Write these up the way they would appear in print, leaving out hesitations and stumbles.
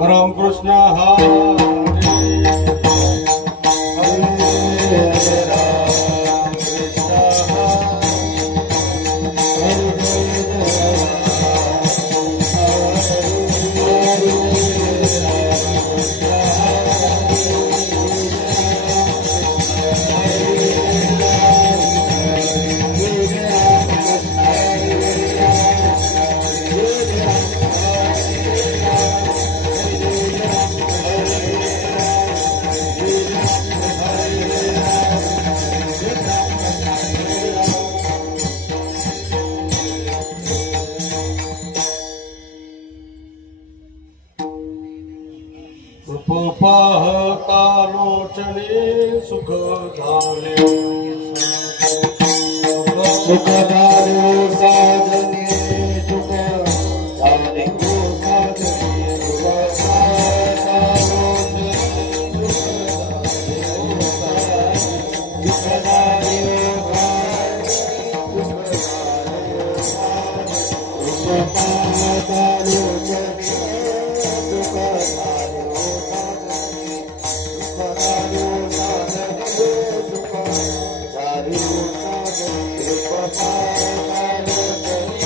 रामकृष्ण हरी पाहता लोचने सुख झाले सुख झाले साजने सुख झाले साजने पाहता लोचने सुख झाले पाहता लोचने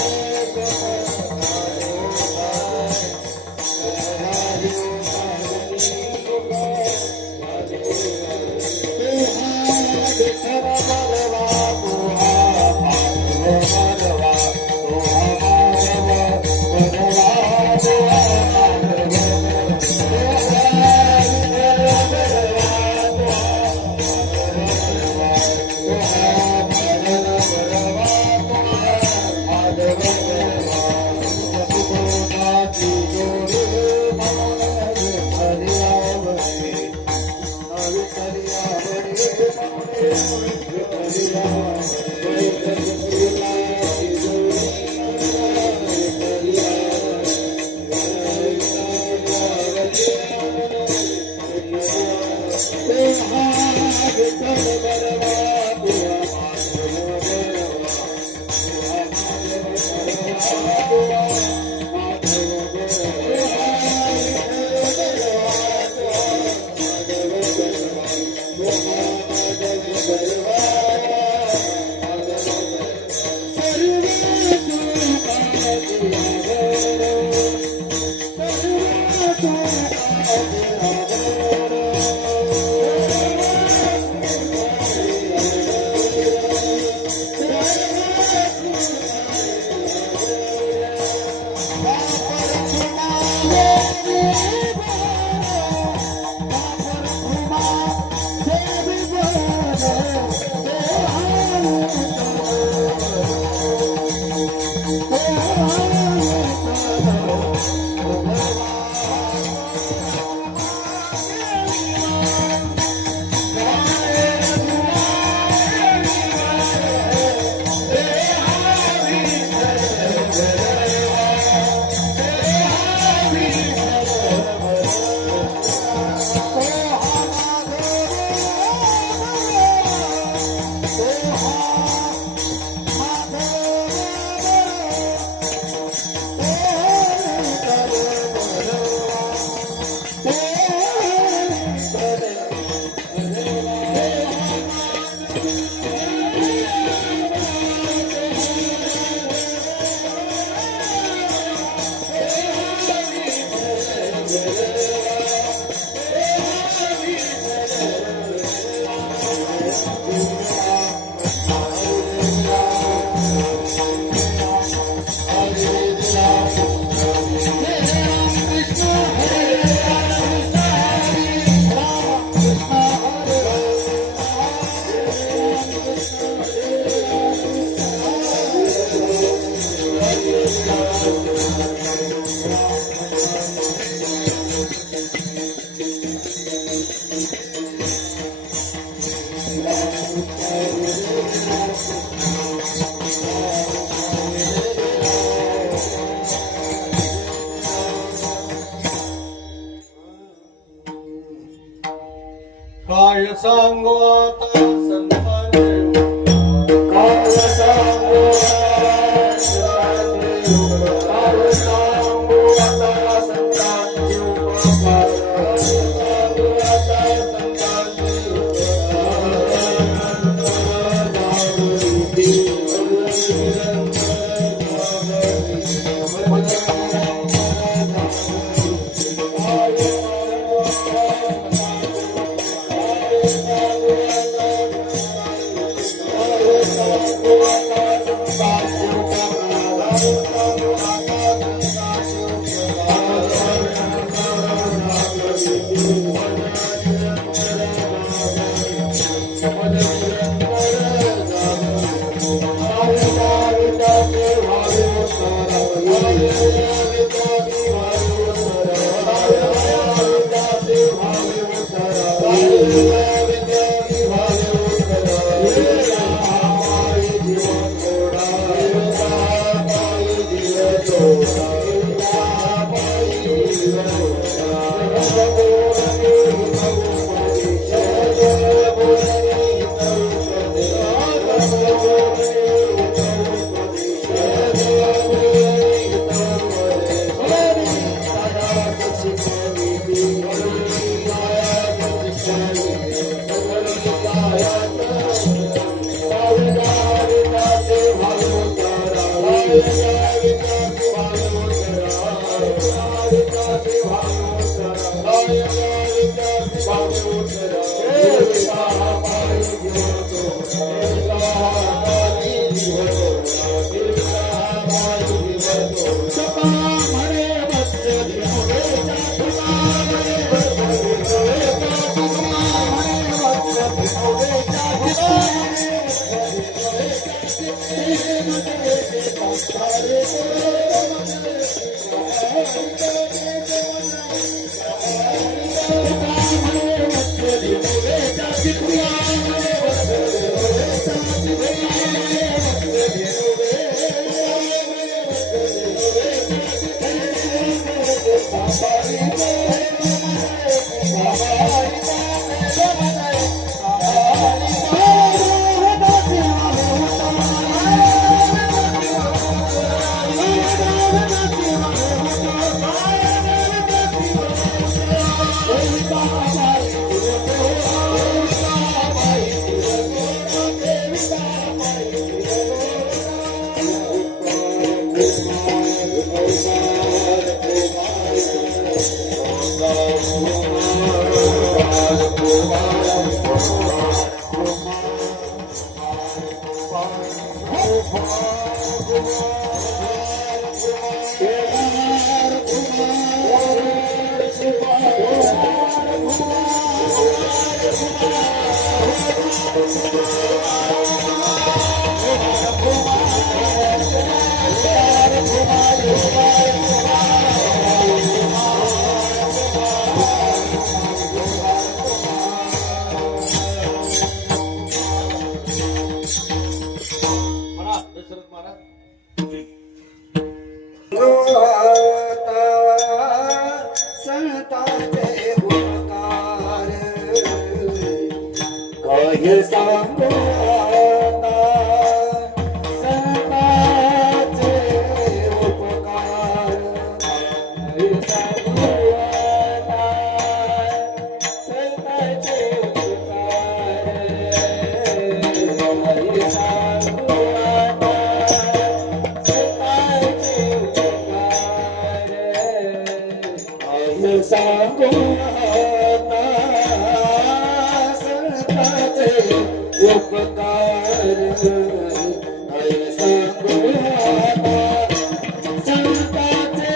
काय सांगू आता संतांचे काय सांगू आता संतांचे म्हणा दशरथ महाराज. संतांचे उपकार काय सांगू आता संतांचे उपकार काय सांगू आता संतांचे उपकार काय सांगू आता संतांचे उपकार काय सांगू आता संतांचे उपकार काय सांगू आता संतांचे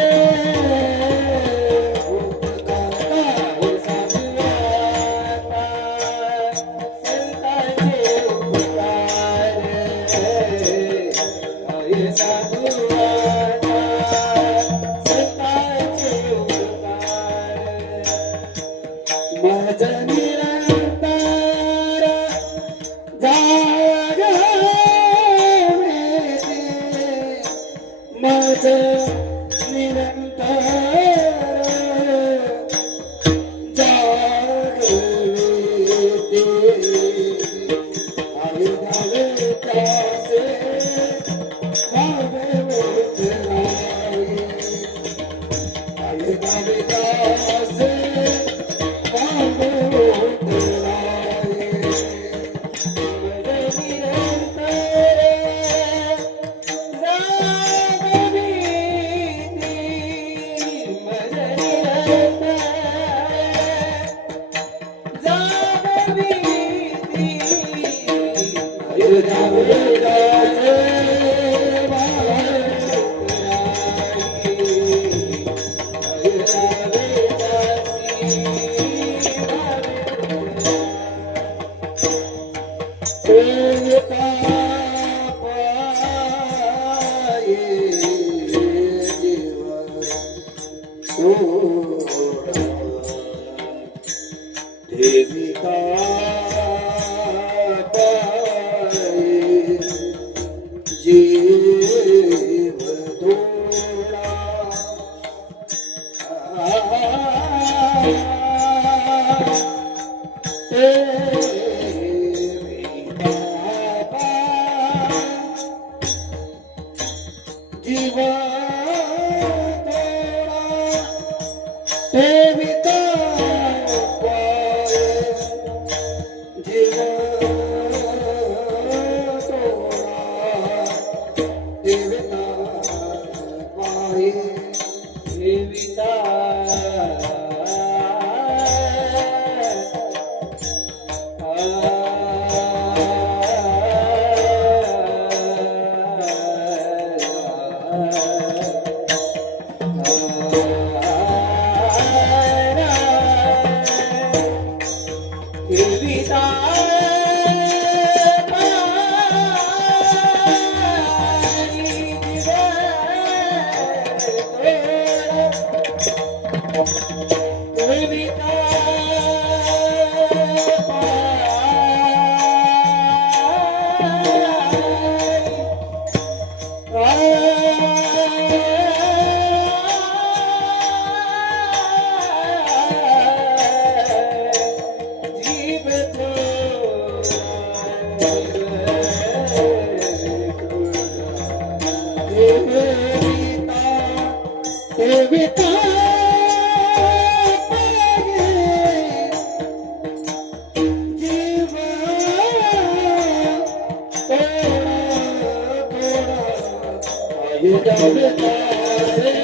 द्यावे त्यासे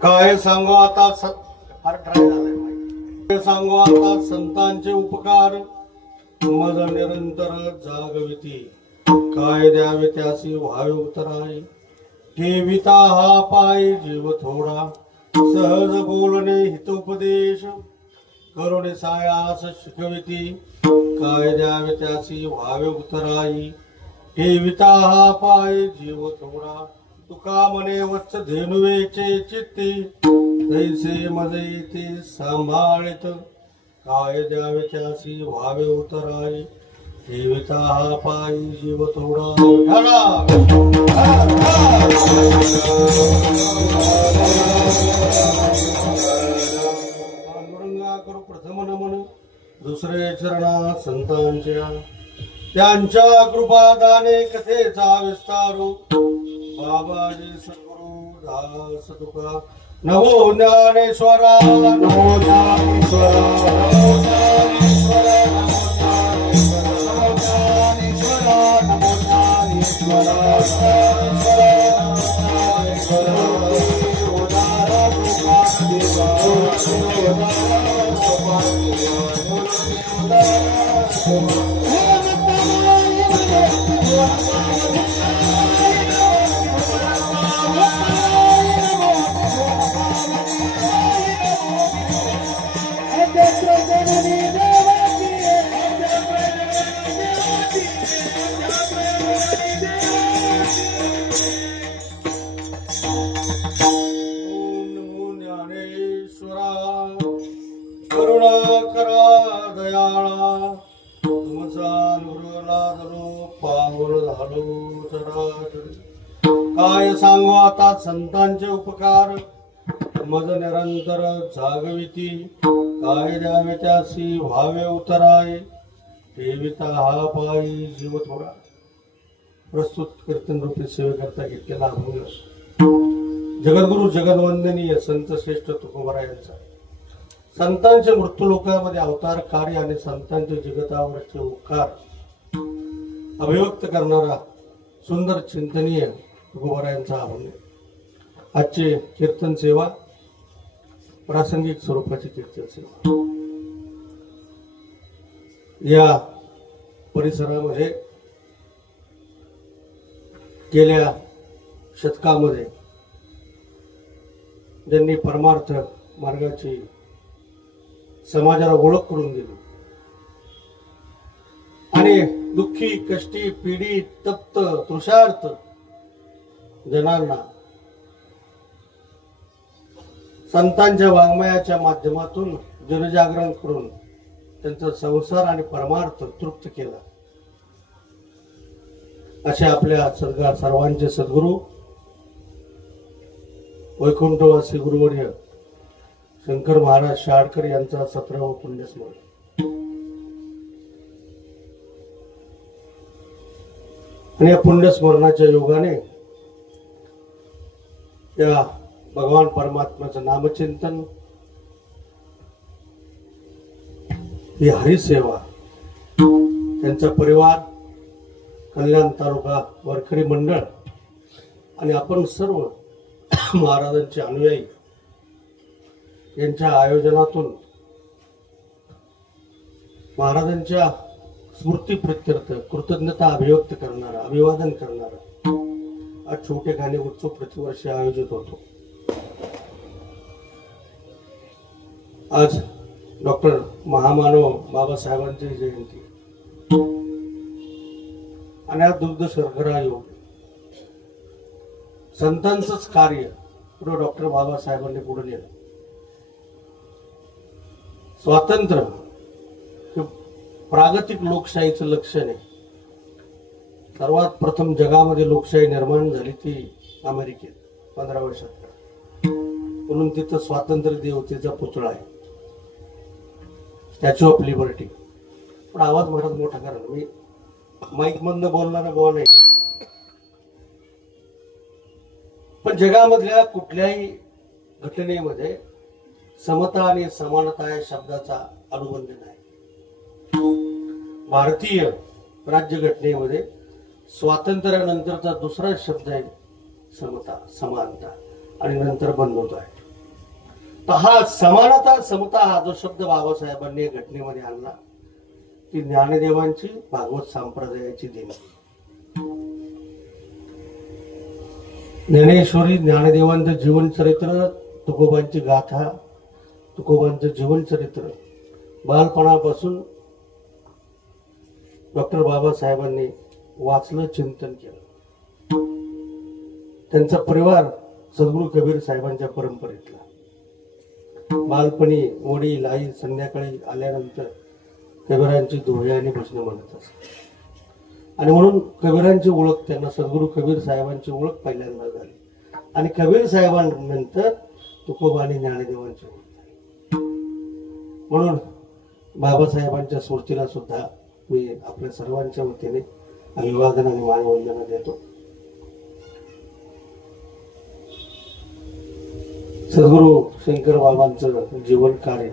काय सांगू आता फार ट्राय झालाय काय सांगू आता संतांचे उपकार मज निरंतर जागविती काय द्यावे त्यासी व्हावे उतराय ठेविता हा पाय जीव थोडा सहज बोलणे हितोपदेश करुणे सायास शिकविती काय द्यावे त्यासी व्हावे उतराई ठेविता हा पाय जीव थोडा तुका म्हणे वत्स धेनुवेचे चित्ती तैसे मजे ते सांभाळित काय द्यावे त्यासी व्हावे उतराई ठेविता हा पाय जीव थोडा पांडुरंगा करू प्रथम नमन दुसरे चरणा संतांच्या त्यांच्या कृपादाने कथेचा विस्तारू बाबाजी सद्गुरु दास तुका नमो ज्ञानेश्वरा नमो ज्ञानेश्वरा नमो ज्ञानेश्वरा नमो ज्ञानेश्वरा नमो ज्ञानेश्वरा करुणाकरा दयाळा तुमचा अनुग्रह झालो पावन झालो चराचर काय सांगू आता संतांचे उपकार मज निरंतर जागविती काय द्यावे त्यासी व्हावे उतराय ठेविता हा पायी जीव थोडा प्रस्तुत कीर्तन रूपी सेवेकरता घेतलेला अभंग जगद्गुरु जगदवंदनीय संत श्रेष्ठ तुकोबरा यांचा संतांच्या मृत्यू लोकांमध्ये अवतार कार्य आणि संतांच्या जगतावरचे उपकार अभिव्यक्त करणारा सुंदर चिंतनीय तुकोबरा यांचा अभंग. आजचे कीर्तन सेवा प्रासंगिक स्वरूपाची कीर्तन सेवा. या परिसरामध्ये गेल्या शतकामध्ये ज्यांनी परमार्थ मार्गाची समाजाला ओळख करून दिली आणि दुःखी कष्टी पीडित तप्त तृषार्थ जनांना संतांच्या वाङ्मयाच्या माध्यमातून जनजागरण करून त्यांचा संसार आणि परमार्थ तृप्त केला, असे आपल्या सर्वांचे सद्गुरू वैकुंठवासी गुरुवर्य शंकर महाराज शाळकर यांचा 17वा पुण्यस्मरण. आणि या पुण्यस्मरणाच्या योगाने या भगवान परमात्म्याचं नामचिंतन, ही हरिसेवा, त्यांचा परिवार, कल्याण तालुका वारकरी मंडळ आणि आपण सर्व महाराजांचे अनुयायी यांच्या आयोजनातून महाराजांच्या स्मृती प्रत्यर्थ कृतज्ञता अभिव्यक्त करणारा, अभिवादन करणारा आज छोटेखानी उत्सव प्रतिवर्षी आयोजित होतो. आज डॉक्टर महामानव बाबासाहेबांची जयंती आणि आज दुग्ध शर्करा योग, संतांचंच कार्य पुढे डॉक्टर बाबासाहेबांनी पुढे नेलं. स्वातंत्र्य हे प्रागतिक लोकशाहीचं लक्षण आहे. सर्वात प्रथम जगामध्ये लोकशाही निर्माण झाली ती अमेरिकेत 15व्या शतकात, म्हणून तिथं स्वातंत्र्य देवतेचा पुतळा आहे, स्टॅच्यू ऑफ लिबर्टी. पण आवाज महाराज मोठा करा, मी माईक मधनं बोलणारा बुवा नाही. पण जगामधल्या कुठल्याही घटनेमध्ये समता आणि समानता या शब्दाचा अनुबंध नाही. भारतीय राज्यघटनेमध्ये स्वातंत्र्यानंतरचा दुसरा शब्द आहे समता, समानता, आणि नंतर बंधुता आहे. तर हा समानता समता हा जो शब्द बाबासाहेबांनी घटनेमध्ये आणला, ती ज्ञानदेवांची भागवत संप्रदायाची देणगी. ज्ञानेश्वरी ज्ञानदेवांचं जीवनचरित्र, तुकोबांची गाथा, तुकोबांचं जीवनचरित्र बालपणापासून डॉक्टर बाबासाहेबांनी वाचलं, चिंतन केलं. त्यांचा परिवार सद्गुरू कबीर साहेबांच्या परंपरेतला. बालपणी वडील आई संध्याकाळी आल्यानंतर कबीरांची दोहे आणि भजनं म्हणत असत, आणि म्हणून कबीरांची ओळख, त्यांना सद्गुरू कबीर साहेबांची ओळख पहिल्यांदा झाली. आणि कबीर साहेबांनंतर तुकोबा आणि ज्ञानदेवांची ओळख झाली. म्हणून बाबासाहेबांच्या स्मृतीला सुद्धा मी आपल्या सर्वांच्या वतीने अभिवादन आणि मानवंदना देतो. सद्गुरू शंकर बाबांचं जीवन कार्य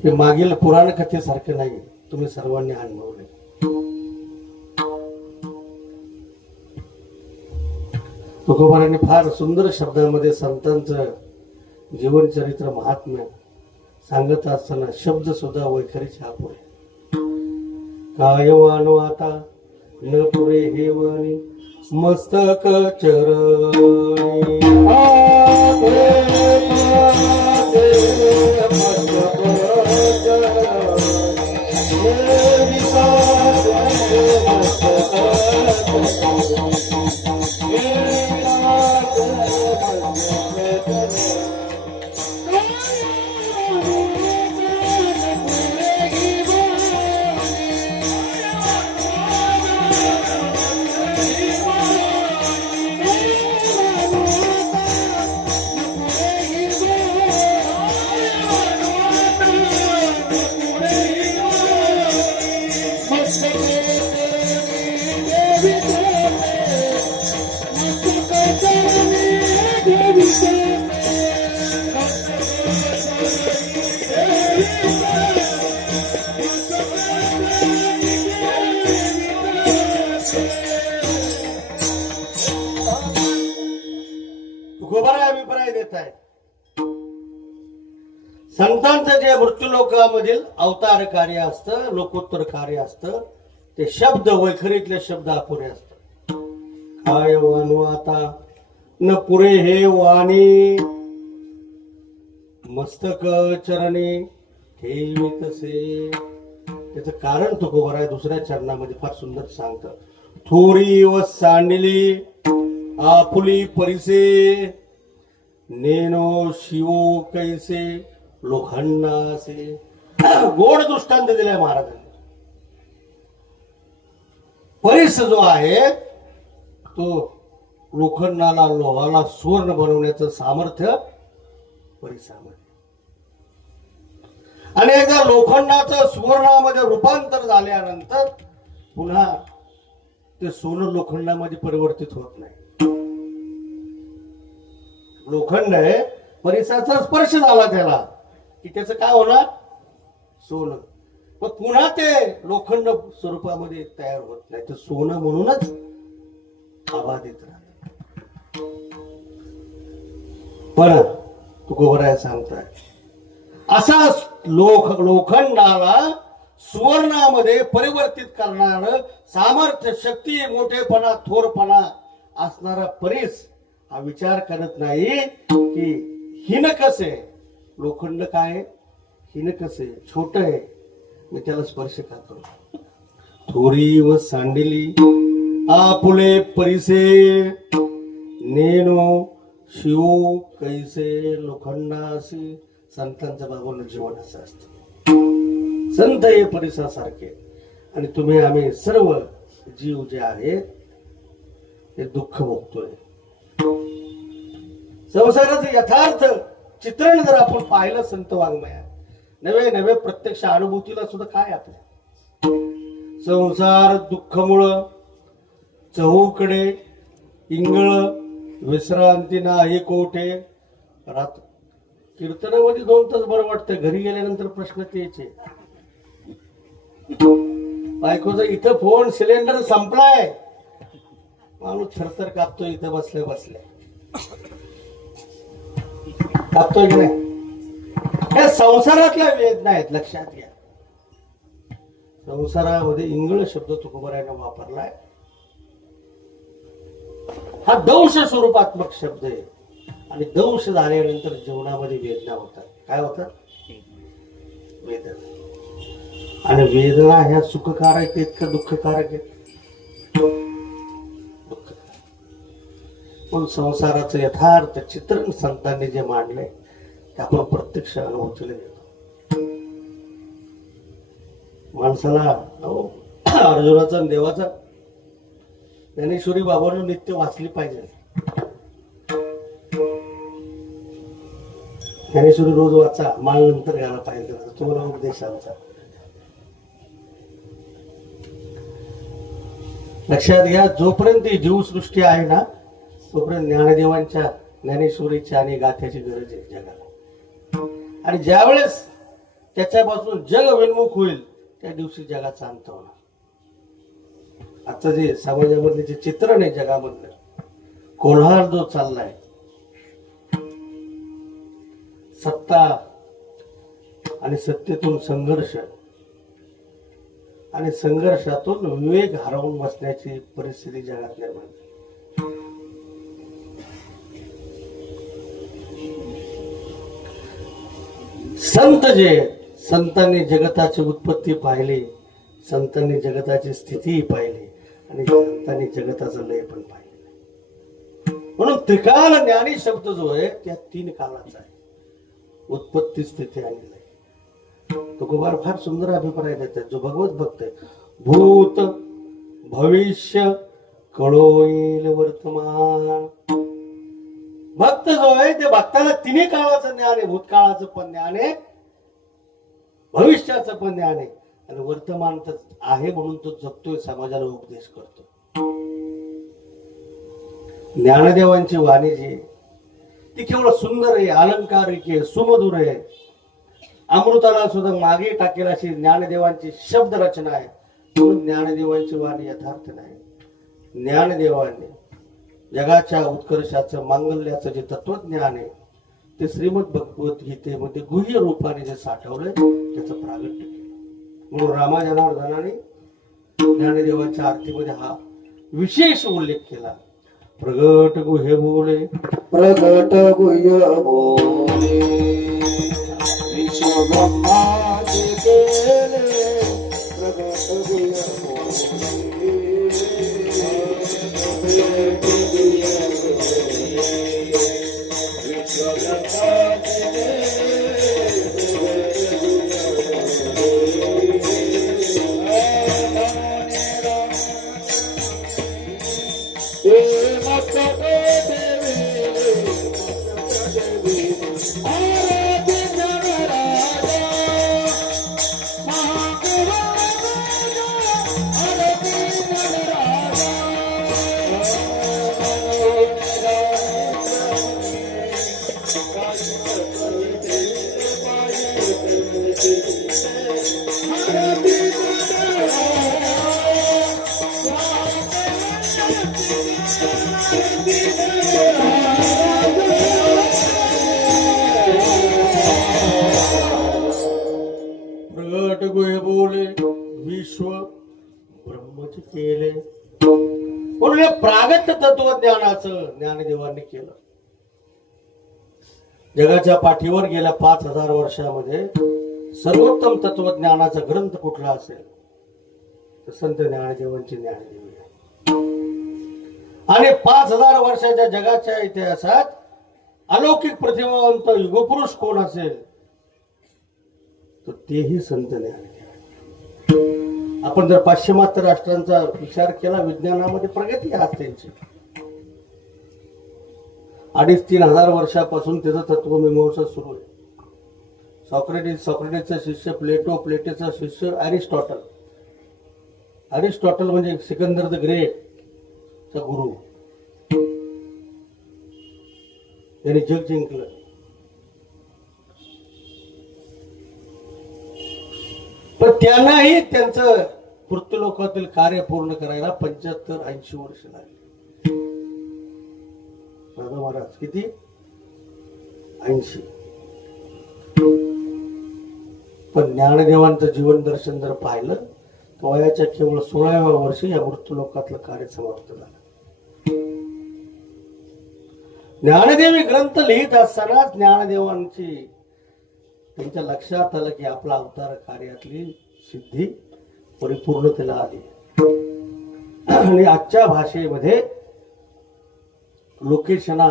हे मागील पुराण कथेसारखं नाही, तुम्ही सर्वांनी अनुभवले. तुकोबारांनी फार सुंदर शब्दांमध्ये संतांचं जीवनचरित्र महात्म्य सांगत असताना शब्द सुद्धा वैखरीचे अपुरे. काय वानो आता न पुरे हे वनी मस्तक चरणी. तुकोबाराय अभिप्राय देत आहे संतांचं जे मृत्यूलोकामधील अवतार कार्य असतं, लोकोत्तर कार्य असतं, ते शब्द वैखरीतले शब्द अपुरे असतात. काय वाणू आता न पुरे हे वाणी, मस्तक चरणी ठेवी तसे. त्याचं कारण तुकोबाराय दुसऱ्या चरणामध्ये फार सुंदर सांगतं. थोरी व सांडली आपुली परिसे, नेनो शिवो कैसे लोखंडासे. गोड दृष्टांत दिलाय महाराजांनी. परिस जो आहे तो लोखंडाला लोहाला सुवर्ण बनवण्याचं सामर्थ्य परिसामध्ये. आणि एकदा लोखंडाचं सुवर्णामध्ये रूपांतर झाल्यानंतर पुन्हा ते सोनं लोखंडामध्ये परिवर्तित होत नाही. लोखंड आहे, परिसाचा स्पर्श झाला त्याला की त्याचं काय होणार, सोनं. पण पुन्हा ते लोखंड स्वरूपामध्ये तयार होत नाही, तर सोनं म्हणूनच आबादित राहत. पण तुकोबाराय सांगताय असा लोखंडाला सुवर्णामध्ये परिवर्तित करणार सामर्थ्य, शक्ती, मोठेपणा, थोरपणा असणारा परिस हा विचार करत नाही की हिनकस आहे. लोखंड काय आहे, हिनकस आहे, छोट आहे, मी त्याला स्पर्श का करू. थोरी व सांडिली आपुले परिसे, नेनो शिव कैसे लोखंडासी. संतांच्या बाबूला जीवन असं असतं. संत हे परिसासारखे. आणि तुम्ही आम्ही सर्व जीव जे आहेत ते दुःख भोगतोय. संसाराचं यथार्थ चित्रण जर आपण पाहिलं संत वाङ्मयात, नवे नवे प्रत्यक्ष अनुभूतीला सुद्धा काय आपल्या संसार दुःखमुळ चहूकडे इंगळ विश्रांती नाही कोठे. रात्र कीर्तनामध्ये 2 तास बरं वाटतं, घरी गेल्यानंतर प्रश्न तेच आहे. बायकोचा इथं फोन सिलेंडर संपलाय, माणूस थरथर कापतोय इथं बसल्या बसल्या. कापतोय की नाही. हे संसारातल्या वेदना आहेत, लक्षात घ्या. संसारामध्ये इंगळ शब्द तुकोबारायनं वापरलाय. हा दंश स्वरूपात्मक शब्द आहे. आणि दंश झाल्यानंतर जीवनामध्ये वेदना होतात. काय होतात, वेदना. आणि वेदना ह्या सुखकारक आहेत का दुःखकारक आहेत, दुःखकारक. पण संसाराचं यथार्थ चित्रण संतांनी जे मांडलंय ते आपण प्रत्यक्ष अनुभूतीला घेतो. माणसाला अर्जुनाचा आणि देवाचा ज्ञानेश्वरी बाबांनी नित्य वाचली पाहिजे. ज्ञानेश्वरी रोज वाचा, माळ नंतर घ्यायला पाहिजे. तुम्हाला उपदेश आमचा लक्षात घ्या. जोपर्यंत ही जीवसृष्टी आहे ना तोपर्यंत ज्ञानदेवांच्या ज्ञानेश्वरीच्या आणि गाथ्याची गरज आहे जगाला. आणि ज्यावेळेस त्याच्यापासून जग विन्मुख होईल त्या दिवशी जगाचा अंत होणार. आता जे समाजामधले जे चित्रण आहे जगामधलं, कोल्हार जो चाललाय, सत्ता आणि सत्तेतून संघर्ष आणि संघर्षातून विवेक हरवून बसण्याची परिस्थिती जगात निर्माण झाली. संत जे संतांनी जगताची उत्पत्ती पाहिली, संतांनी जगताची स्थिती पाहिली आणि संतांनी जगताचं लय पण पाहिलं. म्हणून त्रिकाल ज्ञानी शब्द जो आहे त्या 3 कालाचा आहे, उत्पत्ती, स्थिती आणि लय. तुकोबार फार सुंदर अभिप्राय देतात. जो भगवत भक्त आहे, भूत भविष्य कळो येईल वर्तमान. भक्त जो आहे ते भक्ताला 3 काळाचं ज्ञान आहे. भूतकाळाचं पण ज्ञान आहे, भविष्याचं पण ज्ञान आहे आणि वर्तमान तर आहे म्हणून तो जगतोय, समाजाला उपदेश करतो. ज्ञानदेवांची वाणी जी ती केवळ सुंदर आहे, अलंकारिक आहे, सुमधुर आहे. अमृताला सुद्धा मागे टाकेल अशी ज्ञानदेवांची शब्द रचना आहे. म्हणून ज्ञानदेवांची वाणी यथार्थ नाही. ज्ञानदेवांनी जगाच्या उत्कर्षाचं मांगल्याचं जे तत्वज्ञान आहे ते श्रीमद भगवद्गीतेमध्ये गुह्य रूपाने जे साठवलंय त्याचं प्रागट्य केलं. म्हणून रामाजनार्दनाने ज्ञानदेवांच्या आरतीमध्ये हा विशेष उल्लेख केला. प्रगट गुह्य बोले प्रगट गुह्य बोले विश्व ब्रह्माचे केले प्रगट गुह्य बोले प्रगट गुह्य बोले विश्व ब्रह्माचे प्रगट गुह्य बोले विश्व ब्रह्मच केले. म्हणून हे प्रागट्य तत्वज्ञानाचं ज्ञानदेवांनी केलं. जगाच्या पाठीवर गेल्या 5000 वर्षामध्ये सर्वोत्तम तत्वज्ञानाचा ग्रंथ कुठला असेल तर संत ज्ञानदेवांची ज्ञानदेवी आहे. आणि 5000 वर्षाच्या जगाच्या इतिहासात अलौकिक प्रतिभावंत युगपुरुष कोण असेल तर तेही संत ज्ञानदेव. आपण जर पाश्चिमात्य राष्ट्रांचा विचार केला विज्ञानामध्ये प्रगती आहे त्यांची. 2500-3000 वर्षापासून त्याचं तत्वमीमांसा सुरू आहे. सॉक्रेटिसचा शिष्य प्लेटो, प्लेटोचा शिष्य अरिस्टॉटल. अरिस्टॉटल म्हणजे सिकंदर द ग्रेट चा गुरु. त्यांनी जग जिंकलं. पण त्यांनाही त्यांचं पृथ्वीलोकातील कार्य पूर्ण करायला 75-80 वर्ष लागली. दादा महाराज किती 80. पण ज्ञानदेवांचं जीवन दर्शन जर पाहिलं तर वयाच्या केवळ 16व्या वर्षी या मृत्यूलोकातलं कार्य समाप्त झालं. ज्ञानदेवी ग्रंथ लिहित असताना ज्ञानदेवांची त्यांच्या लक्षात आलं की आपला अवतार कार्यातली सिद्धी परिपूर्णतेला आली. आणि आजच्या भाषेमध्ये लोकेशना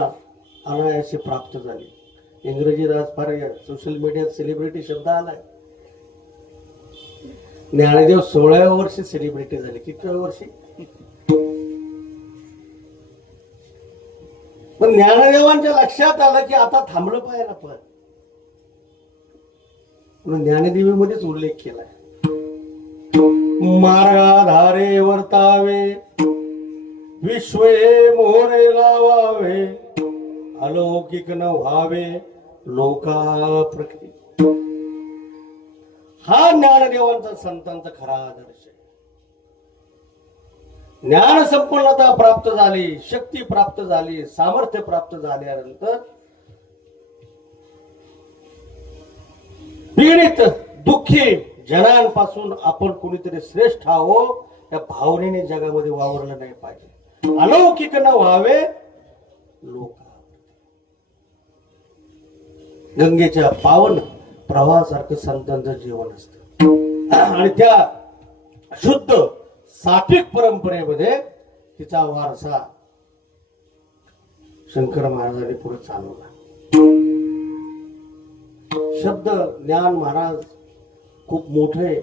अनायासे प्राप्त झाली. इंग्रजी फार सोशल मीडियात सेलिब्रिटी शब्द आलाय. ज्ञानदेव 16व्या वर्षी सेलिब्रिटी झाले. कितव्या वर्षी? पण ज्ञानदेवांच्या लक्षात आलं की आता थांबलं पाहिजे आपण. म्हणून ज्ञानदेवीमध्येच उल्लेख केलाय. मार्गाधारे वर्तावे विश्वे मोहरे लावावे अलौकिक न व्हावे लोका प्रकृती. हा ज्ञानदेवांचा संतांचा खरा आदर्श आहे. ज्ञान संपन्नता प्राप्त झाली, शक्ती प्राप्त झाली, सामर्थ्य प्राप्त झाल्यानंतर पीडित दुःखी जनांपासून आपण कोणीतरी श्रेष्ठ आहो या भावनेने जगामध्ये वावरलं नाही पाहिजे. अलौकिक न व्हावे लोक. गंगेच्या पावन प्रवाहासारखं संतांचं जीवन असतं. आणि त्या शुद्ध सात्विक परंपरेमध्ये तिचा वारसा शंकर महाराजांनी पुढे चालवला. शब्द ज्ञान महाराज खूप मोठे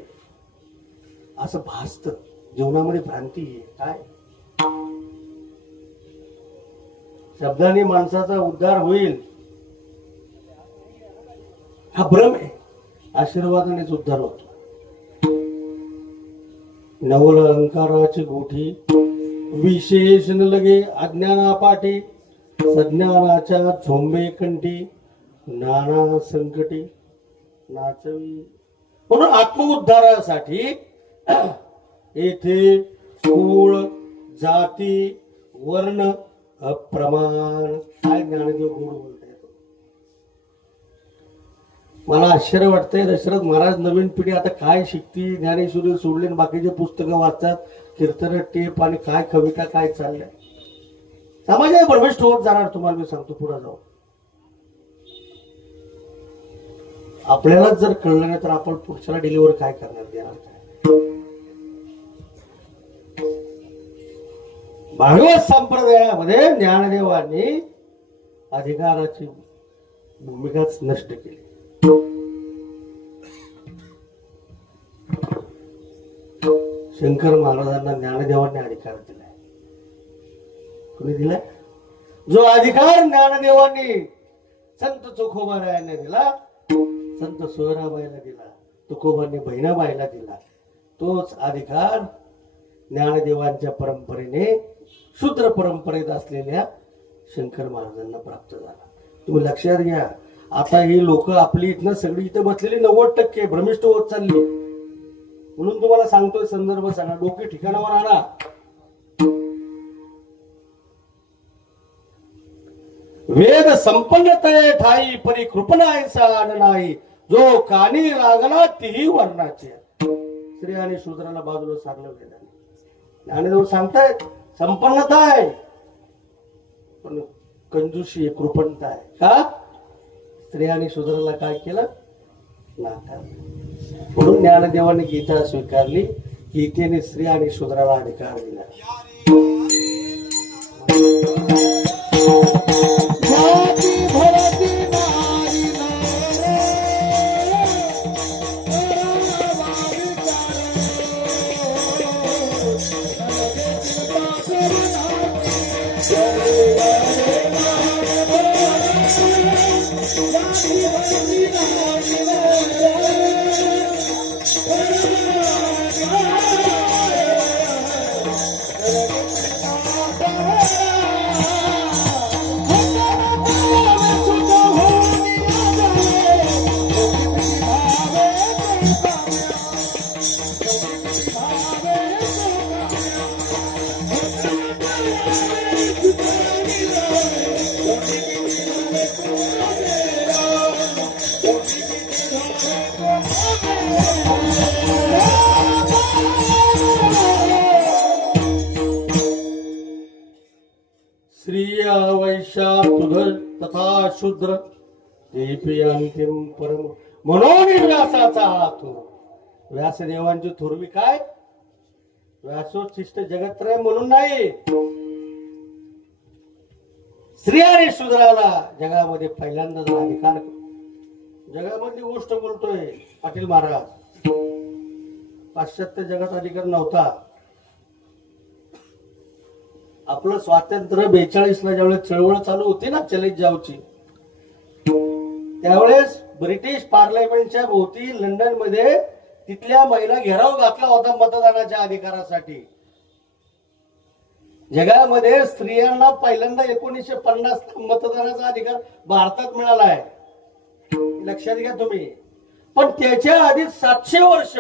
असं भासत. जीवनामध्ये भ्रांती आहे. काय शब्दाने माणसाचा उद्धार होईल हा भ्रम आहे. आशीर्वादानेच उद्धार होतो. नवल अंकाराची गोठी विशेष न लगे अज्ञाना पाठी सज्ञानाच्या झोंबे कंठी नाना संकटी नाचवी. म्हणून आत्मउद्धारासाठी येथे कुळ जाती वर्ण अप्रमाण काय ज्ञानदेव गोड बोलताय. मला आश्चर्य वाटतंय दशरथ महाराज नवीन पिढी आता काय शिकती. ज्ञानेश्वरी सोडले बाकीचे पुस्तकं वाचतात, कीर्तन टेप आणि काय कविता काय चालल्या. समाजात प्रविष्ट होत जाणार तुम्हाला मी सांगतो पुढे जाऊ. आपल्यालाच जर कळलं नाही तर आपण पुढच्याला डिलिव्हर काय करणार देणार काय. भागवत संप्रदायामध्ये ज्ञानदेवांनी अधिकाराची भूमिकाच नष्ट केली. शंकर महाराजांना ज्ञानदेवांनी अधिकार दिलाय. कोणी दिलाय? जो अधिकार ज्ञानदेवांनी संत चोखोबारायांना दिला, संत सोयराबाईला दिला, तुकोबांनी बहिणाबाईला दिला, तोच अधिकार ज्ञानदेवांच्या परंपरेने शूद्र परंपरेत असलेल्या शंकर महाराजांना प्राप्त झाला. तुम्ही लक्षात घ्या. आता ही लोक आपली इथनं सगळी इथं बसलेली 90% भ्रमिष्ट होत चालली. म्हणून तुम्हाला सांगतोय संदर्भ सांगा, डोके ठिकाणावर आणा. वेद संपन्नते ठाई परी कृपणायचा आन नाही, जो कानी लागला तीही वर्णाचे. स्त्री आणि शूद्राला बाजूला सारलं वेदाने. ज्ञानदेव सांगतायत संपन्नता आहे पण कंजूशी आहे, कृपणता आहे. का? स्त्री आणि शूद्राला काय केलं? नाकारलं. म्हणून ज्ञानदेवाने गीता स्वीकारली. गीतेने स्त्री आणि शूद्राला अधिकार दिला. स्त्रिया वैश्या तुध तथा शूद्र तेपी अंतिम परम. म्हणून व्यासाचा हात. व्यासदेवांची थोरवी काय? व्यासोच्छिष्ट जगत्रय म्हणून नाही. स्त्री आणि शूद्राला जगामध्ये पहिल्यांदा अधिकार. जगामधली गोष्ट बोलतोय पाटील महाराज. पाश्चात्य जगात अधिकार नव्हता. आपलं स्वातंत्र्य 42 ला ज्यावेळेस चळवळ चालू होती ना चलित जावची, त्यावेळेस ब्रिटिश पार्लमेंटच्या भोवती लंडन मध्ये तिथल्या महिला घेराव घातला होता मतदानाच्या अधिकारासाठी. जगामध्ये स्त्रियांना पहिल्यांदा 1950 मतदानाचा अधिकार भारतात मिळाला आहे. लक्षात घ्या तुम्ही. पण त्याच्या आधी 700 वर्ष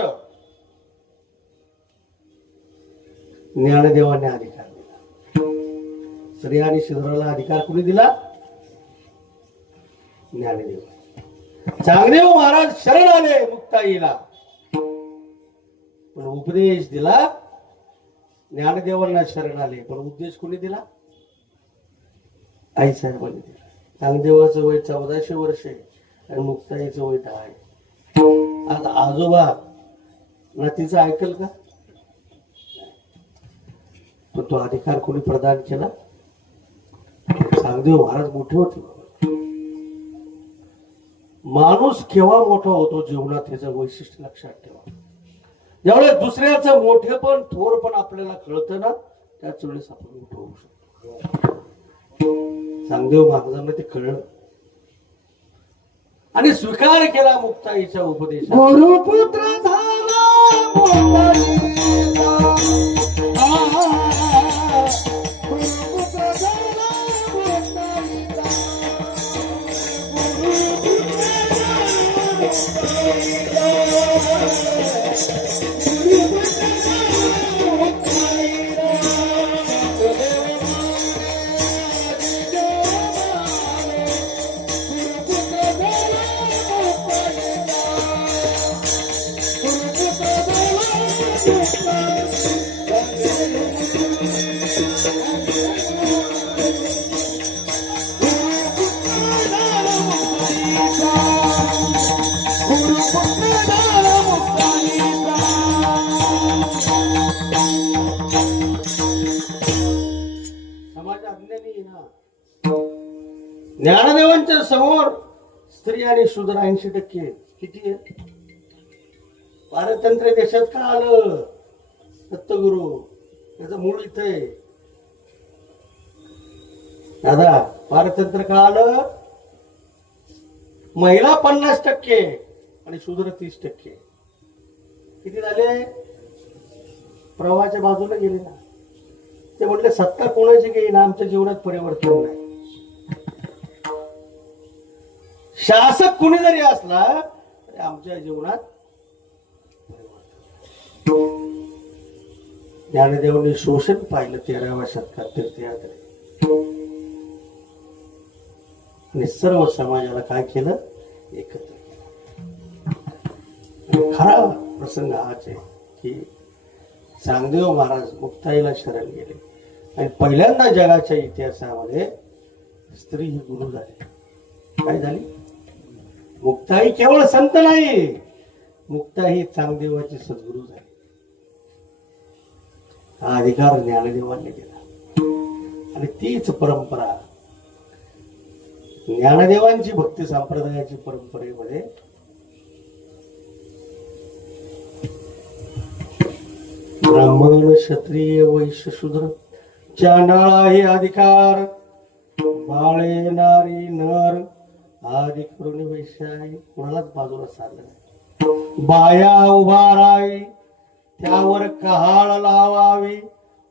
ज्ञानदेवाने अधिकार दिला. स्त्री आणि शूद्राला अधिकार कुणी दिला? ज्ञानदेव. चांगदेव महाराज शरण आले मुक्ताईला, पण उपदेश दिला ज्ञानदेवांना. शरण आले पण उपदेश कोणी दिला? आई साहेबांनी दिला. चांगदेवाचं वय 1400 वर्ष आहे आणि मुक्ताईचं वय 10 आहे. आज आजोबा नातीचं ऐकल का? पण तो अधिकार कोणी प्रदान केला? चांगदेव महाराज मोठे होते. माणूस केव्हा मोठा होतो जीवनात त्याचं वैशिष्ट्य लक्षात ठेवा. ज्यावेळेस दुसऱ्याचं मोठे पण थोर पण आपल्याला कळतं ना, त्याच वेळेस आपण मोठं होऊ शकतो. चांगदेव महाराजांना ते कळलं आणि स्वीकार केला मुक्ताईच्या उपदेशाचा. गुरुपुत्र झाला समाज अज्ञानी आहे ना. ज्ञानदेवांच्या समोर स्त्री आणि शूद्र 80% किती आहे? पारतंत्र्य देशात का आलं दत्तगुरु? त्याचं मूळ इथं आहे दादा. पारतंत्र्य का आलं? महिला 50% आणि शूद्र 30%. किती झाले? प्रवाहाच्या बाजूला गेले ना. ते म्हटले सत्ता कोणाची घेईन, आमच्या जीवनात परिवर्तन नाही. शासक कुणी जरी असला तरी आमच्या जीवनात ज्ञानदेवांनी शोषण पाहिलं 13व्या शतकात तीर्थयात्रे. आणि सर्व समाजाला काय केलं? एकत्र केलं. खरा प्रसंग हाच आहे की चांगदेव महाराज मुक्ताईला शरण गेले आणि पहिल्यांदा जगाच्या इतिहासामध्ये स्त्री ही गुरु झाली. काय झाली? मुक्ताई केवळ संत नाही, मुक्ताई चांगदेवाची सद्गुरु झाली. हा अधिकार ज्ञानदेवांनी दिला आणि तीच परंपरा ज्ञानदेवांची भक्ती संप्रदायाची परंपरेमध्ये ब्राह्मण क्षत्रिय वैश्य शूद्र चांडाळा हे अधिकार बाळे नारी नर आदि करून वैश्य आहे कोणालाच बाजूला साधलं नाही. बाया उभा राहावी त्यावर कहाळ लावावी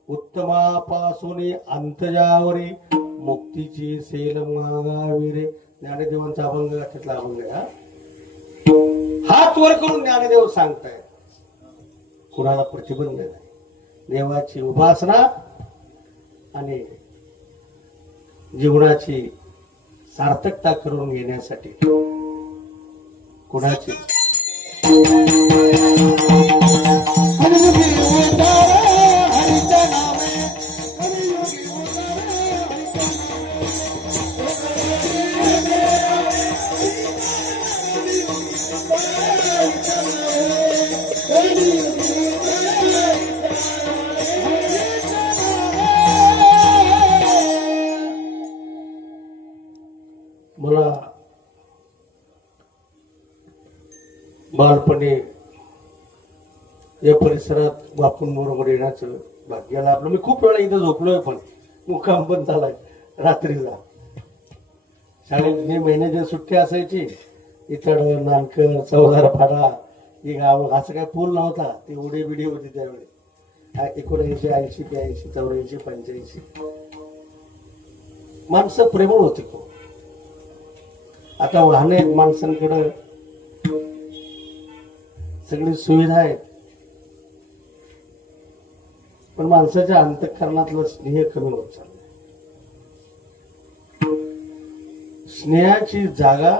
उत्तमापासून अंतजावरी मुक्तीची सेल मागावी रे. ज्ञानदेवांचा अभंग त्यातला अभंग हा. हात वर करून ज्ञानदेव सांगताय कुणाला प्रतिबंध नाही. देवाची उपासना आणि जीवनाची सार्थकता करून घेण्यासाठी कुणाची मला बालपणी या परिसरात बापून बरोबर येण्याचं भाग्य लाभलं. मी खूप वेळा इथं झोपलोय पण मुक्काम पण झालाय रात्रीला. शाळेत मे महिन्याच्या सुट्ट्या असायची. इथं नानकर चौदारपाडा ही गाव असं काय पूल नव्हता. ती उडी बिडी होती त्यावेळी 1980 80 82 84 85. माणसं प्रेमळ होती खूप. आता वाहने आहेत माणसांकडं, सगळी सुविधा आहेत, पण माणसाच्या अंतःकरणातलं स्नेह कमी होत चाललंय. स्नेहाची जागा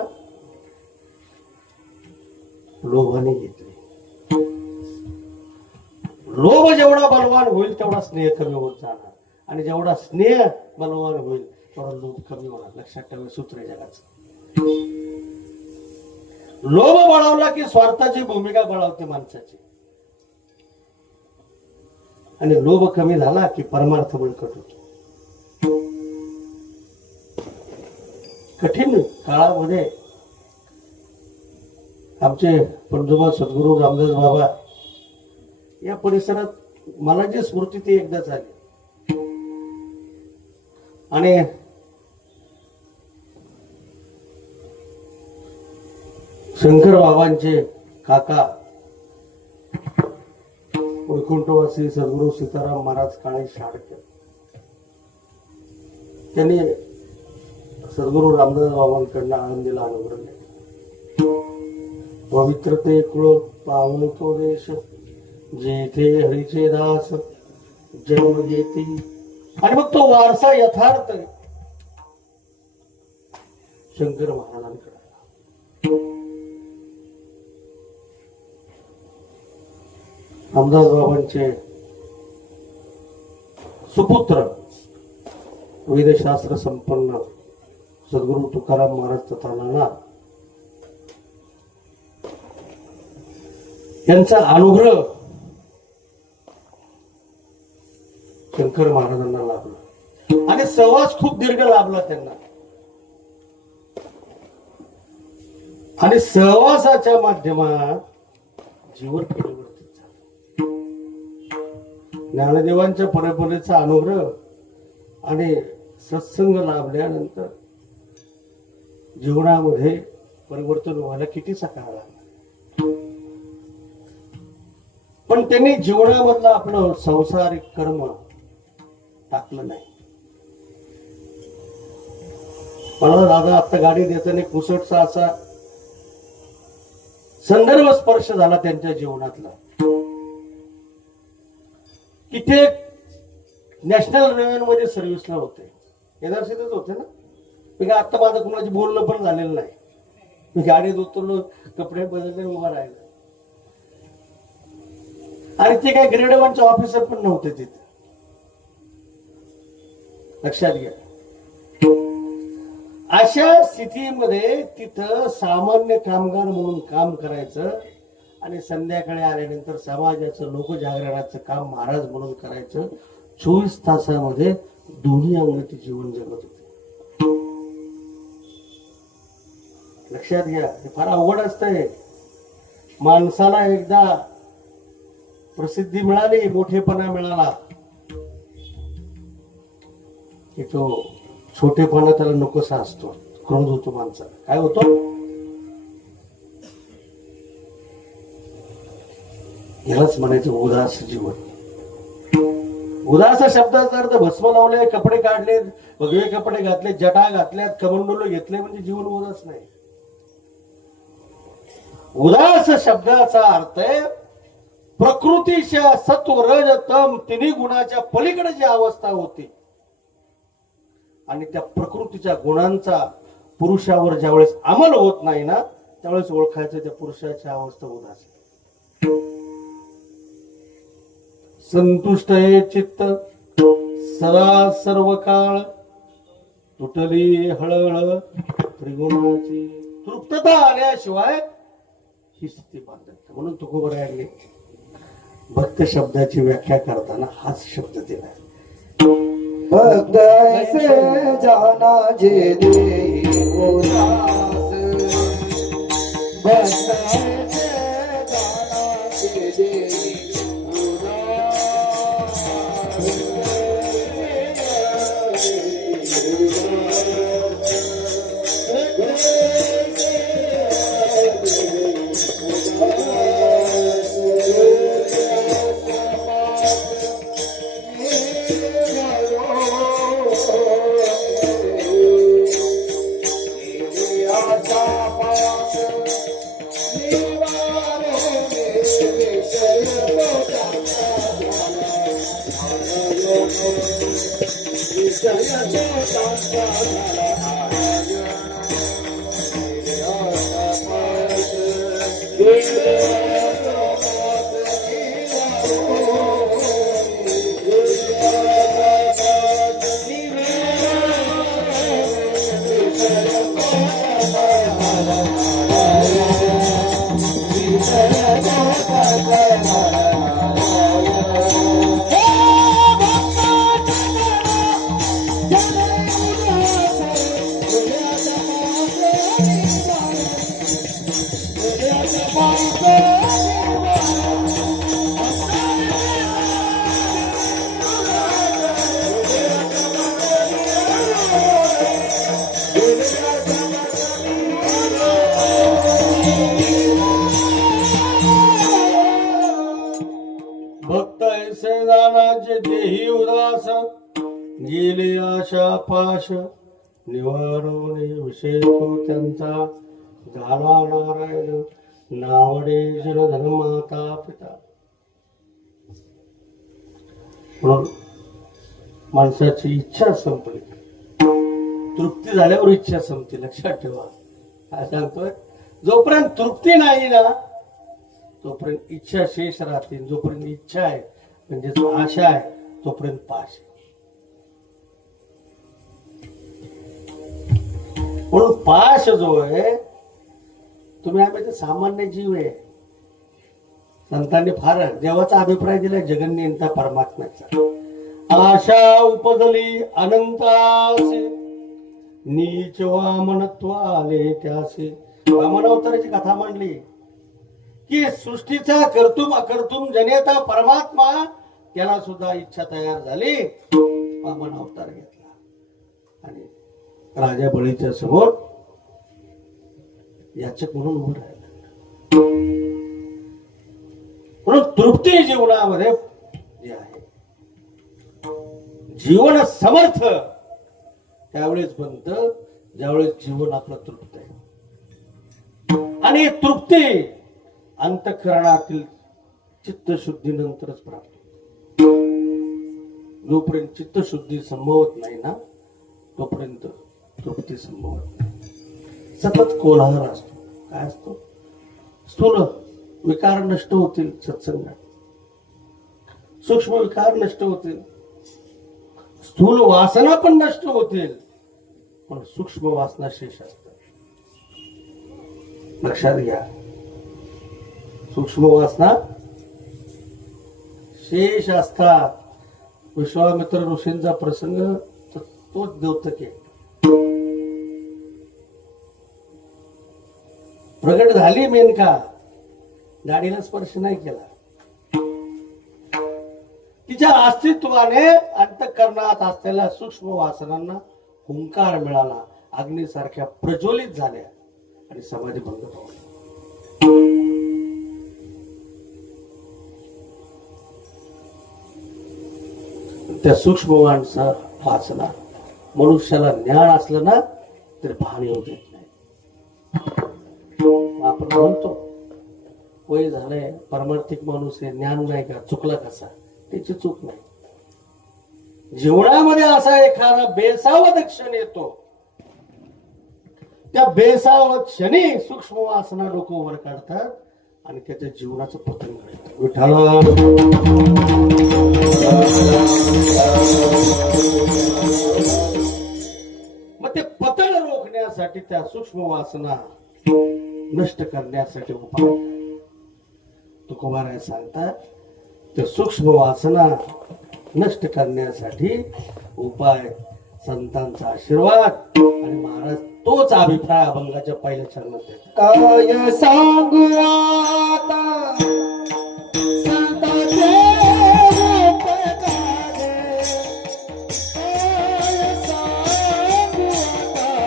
लोभाने घेतली. लोभ जेवढा बलवान होईल तेवढा स्नेह कमी होत जाणार आणि जेवढा स्नेह बलवान होईल तेवढा लोभ कमी होणार. लक्षात ठेवा सूत्र आहे जगाचं. लोभ बळावला की स्वार्थाची भूमिका बळावते माणसाची आणि लोभ कमी झाला की परमार्थ बळकट होतो. कठीण काळामध्ये आमचे पंजोबा सद्गुरू रामदास बाबा या परिसरात मला जी स्मृती ती एकदाच आली आणि शंकर बाबांचे काका वैकुंठवासी सद्गुरू सीताराम महाराज काळे शाडकर त्यांनी सद्गुरू रामदास बाबांकडनं आनंदीला अनुग्रह घेतला. पवित्र ते कुळ पावन तो देश जेथे हरीचे दास जन्म घेती. आणि मग तो वारसा यथार्थ शंकर महाराजांकडे. रामदास बाबांचे सुपुत्र वेदशास्त्र संपन्न सद्गुरु तुकाराम महाराज तथा नाना यांचा अनुग्रह शंकर महाराजांना लाभला आणि सहवास खूप दीर्घ लाभला त्यांना. आणि सहवासाच्या माध्यमात जीवन परिवर्तित झालं. ज्ञानदेवांच्या परंपरेचा अनुग्रह आणि सत्संग लाभल्यानंतर जीवनामध्ये परिवर्तन व्हायला कितीचा काळ लागला. पण त्यांनी जीवनामधलं आपलं संसारिक कर्म टाकलं नाही. मला दादा आता गाडी देताना कुसटचा असा संदर्भ स्पर्श झाला त्यांच्या जीवनातला की ते नॅशनल रेव्हेन्यू मध्ये सर्व्हिसला होते. एनआरसीतच होते ना. मी काय आता माझं कुणाची बोलणं पण झालेलं नाही. मी गाडीत उतरलो, कपडे बदलले, उभा राहिलो. आणि ते काय ग्रेड 1चे ऑफिसर पण नव्हते तिथे. लक्षात घ्या. अशा स्थितीमध्ये तिथं सामान्य कामगार म्हणून काम करायचं आणि संध्याकाळी आल्यानंतर समाजाचं लोकजागरणाचं काम महाराज म्हणून करायचं. 24 तासामध्ये दोन्ही अंगाचे जीवन जगत होते. लक्षात घ्या. हे फार अवघड असतंय. माणसाला एकदा प्रसिद्धी मिळाली, मोठेपणा मिळाला की तो छोटेपणा त्याला नकोसा असतो. क्रोध होतो माणसाला. काय होतो? यालाच म्हणायचं उदास जीवन. उदास शब्दाचा अर्थ भस्म लावले, कपडे काढले, वेगळे कपडे घातले, जटा घातल्यात, कमंडोल घेतले म्हणजे जीवन उदास नाही. उदास शब्दाचा अर्थ आहे प्रकृतीच्या सत्व रज तम तिन्ही गुणाच्या पलीकडे जी अवस्था होती आणि त्या प्रकृतीच्या गुणांचा पुरुषावर ज्यावेळेस अंमल होत नाही ना त्यावेळेस ओळखायचं त्या पुरुषाच्या अवस्था उदास. संतुष्ट हे चित्त सदा सर्व काळ तुटली हळहळ त्रिगुणाची. तृप्तता आल्याशिवाय ही स्थिती बांधत. म्हणून तुकोबरायांनी भक्त शब्दाची व्याख्या करताना हाच शब्द दिला. भक्त ऐसे जाना जे देई उदास. भक्त ऐसे जाना जे देई भक्त ऐसे जानाचे देही उदास. गेले आशा पाश निवारवणे विषय तो त्यांचा. झाला नारायण नावडे जनधन माता पिता. म्हणून माणसाची इच्छा संपली, तृप्ती झाल्यावर इच्छा संपते. लक्षात ठेवा. काय सांगतोय? जोपर्यंत तृप्ती नाही ना तोपर्यंत इच्छा शेष राहतील. जोपर्यंत इच्छा आहे म्हणजे आशा आहे तोपर्यंत पाश आहे. म्हणून पाश जो आहे, तुम्ही आम्ही तर सामान्य जीव आहे. संतांनी फार देवाचा अभिप्राय दिलाय जगन्यंता परमात्म्याचा. आशा उपजली अनंतासे, नीच वामनत्व आले त्यासे. वामन अवताराची कथा मांडली की सृष्टीचा कर्तुम अकर्तुम जनेता परमात्मा, त्याला सुद्धा इच्छा तयार झाली. वामन अवतार घेतला आणि राजा बळीच्या समोर याचक म्हणून उभं राहिला. म्हणून तृप्ती जीवनामध्ये जे आहे, जीवन समर्थ त्यावेळेस बनतं ज्यावेळेस जीवन आपलं तृप्त आहे. आणि तृप्ती अंतःकरणातील चित्तशुद्धीनंतरच प्राप्त होते. जोपर्यंत चित्तशुद्धी संभवत नाही ना तोपर्यंत तृप्ती संभवत नाही. सतत कोलाहल असतो. काय असतो? स्थूल विकार नष्ट होतील सत्संगात, सूक्ष्म विकार नष्ट होतील, स्थूल वासना पण नष्ट होतील, पण सूक्ष्म वासना शेष असतात. लक्षात घ्या. सूक्ष्म वासना शेष असतात. विश्वामित्र ऋषींचा प्रसंग तोच द्योतक आहे. प्रगट झाली मेनका, गाडीला स्पर्श नाही केला. तिच्या अस्तित्वाने अंतःकरणात असलेल्या सूक्ष्म वासनांना हुंकार मिळाला, अग्नीसारख्या प्रज्वलित झाल्या आणि समाधी भंग पावला. त्या सूक्ष्म वासना मनुष्याला ज्ञान असलं ना तर भान येऊ देत नाही. आपण म्हणतो वय झालंय, परमार्थिक माणूस आहे, ज्ञान नाही का, चुकला कसा? त्याची चूक नाही. जीवनामध्ये असा एखादा बेसावध क्षण येतो, त्या बेसावध क्षणी सूक्ष्म वासना डोकं वर काढतात आणि त्याच्या जीवनाचं पतन घडतं. विठ्ठला मग ते पतन रोखण्यासाठी, त्या सूक्ष्म वासना नष्ट करण्यासाठी उपाय तुकोबाराय सांगतात. त्या सूक्ष्म वासना नष्ट करण्यासाठी उपाय संतांचा आशीर्वाद आणि महाराज तोच अभिप्राय अभंगाच्या पहिल्या चरणात देतात. काय सांगू आता संतांचे रूप गाणे, काय सांगू आता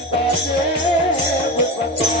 संतांचे रूप गाणे.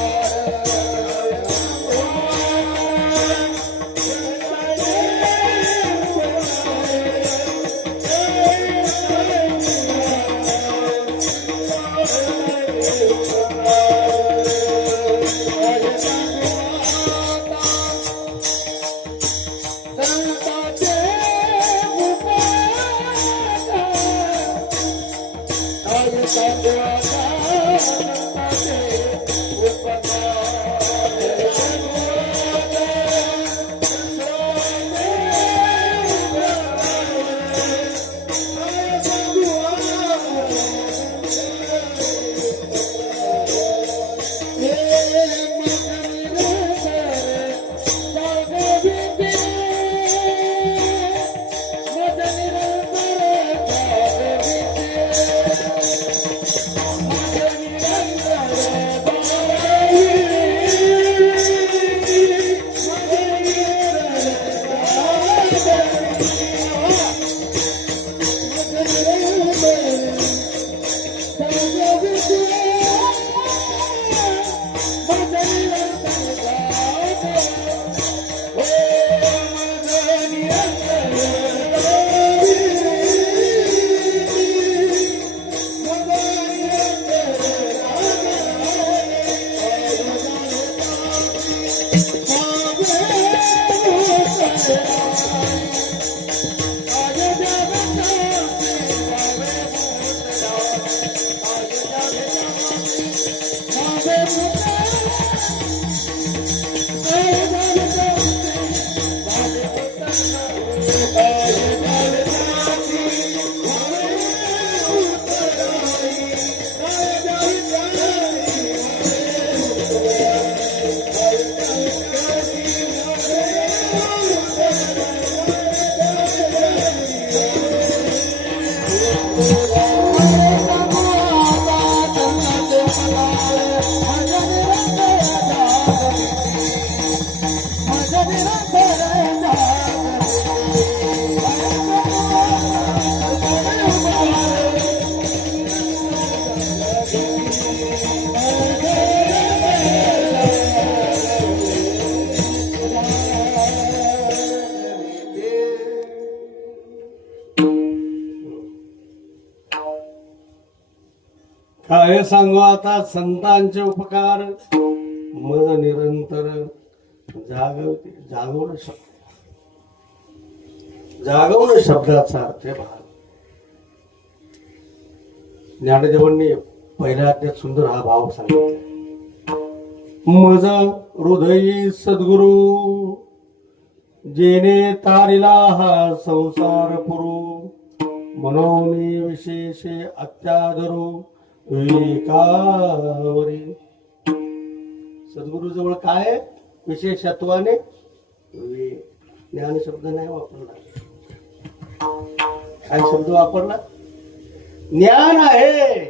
काय सांगू आता संतांचे उपकार मज निरंतर जागवते. जागवणं शब्दाचा अर्थ आहे भान. ज्ञानदेवांनी पहिल्या अध्यायात सुंदर हा भाव सांगितला. मज हृदयी सद्गुरु जेने तारिला हा संसार पुरू मनोनी विशेषे अत्यादरू विवेकावरी. सद्गुरु जवळ काय विशेषत्वाने विवेक. ज्ञान शब्द नाही वापरला. काय शब्द वापरला? ज्ञान आहे,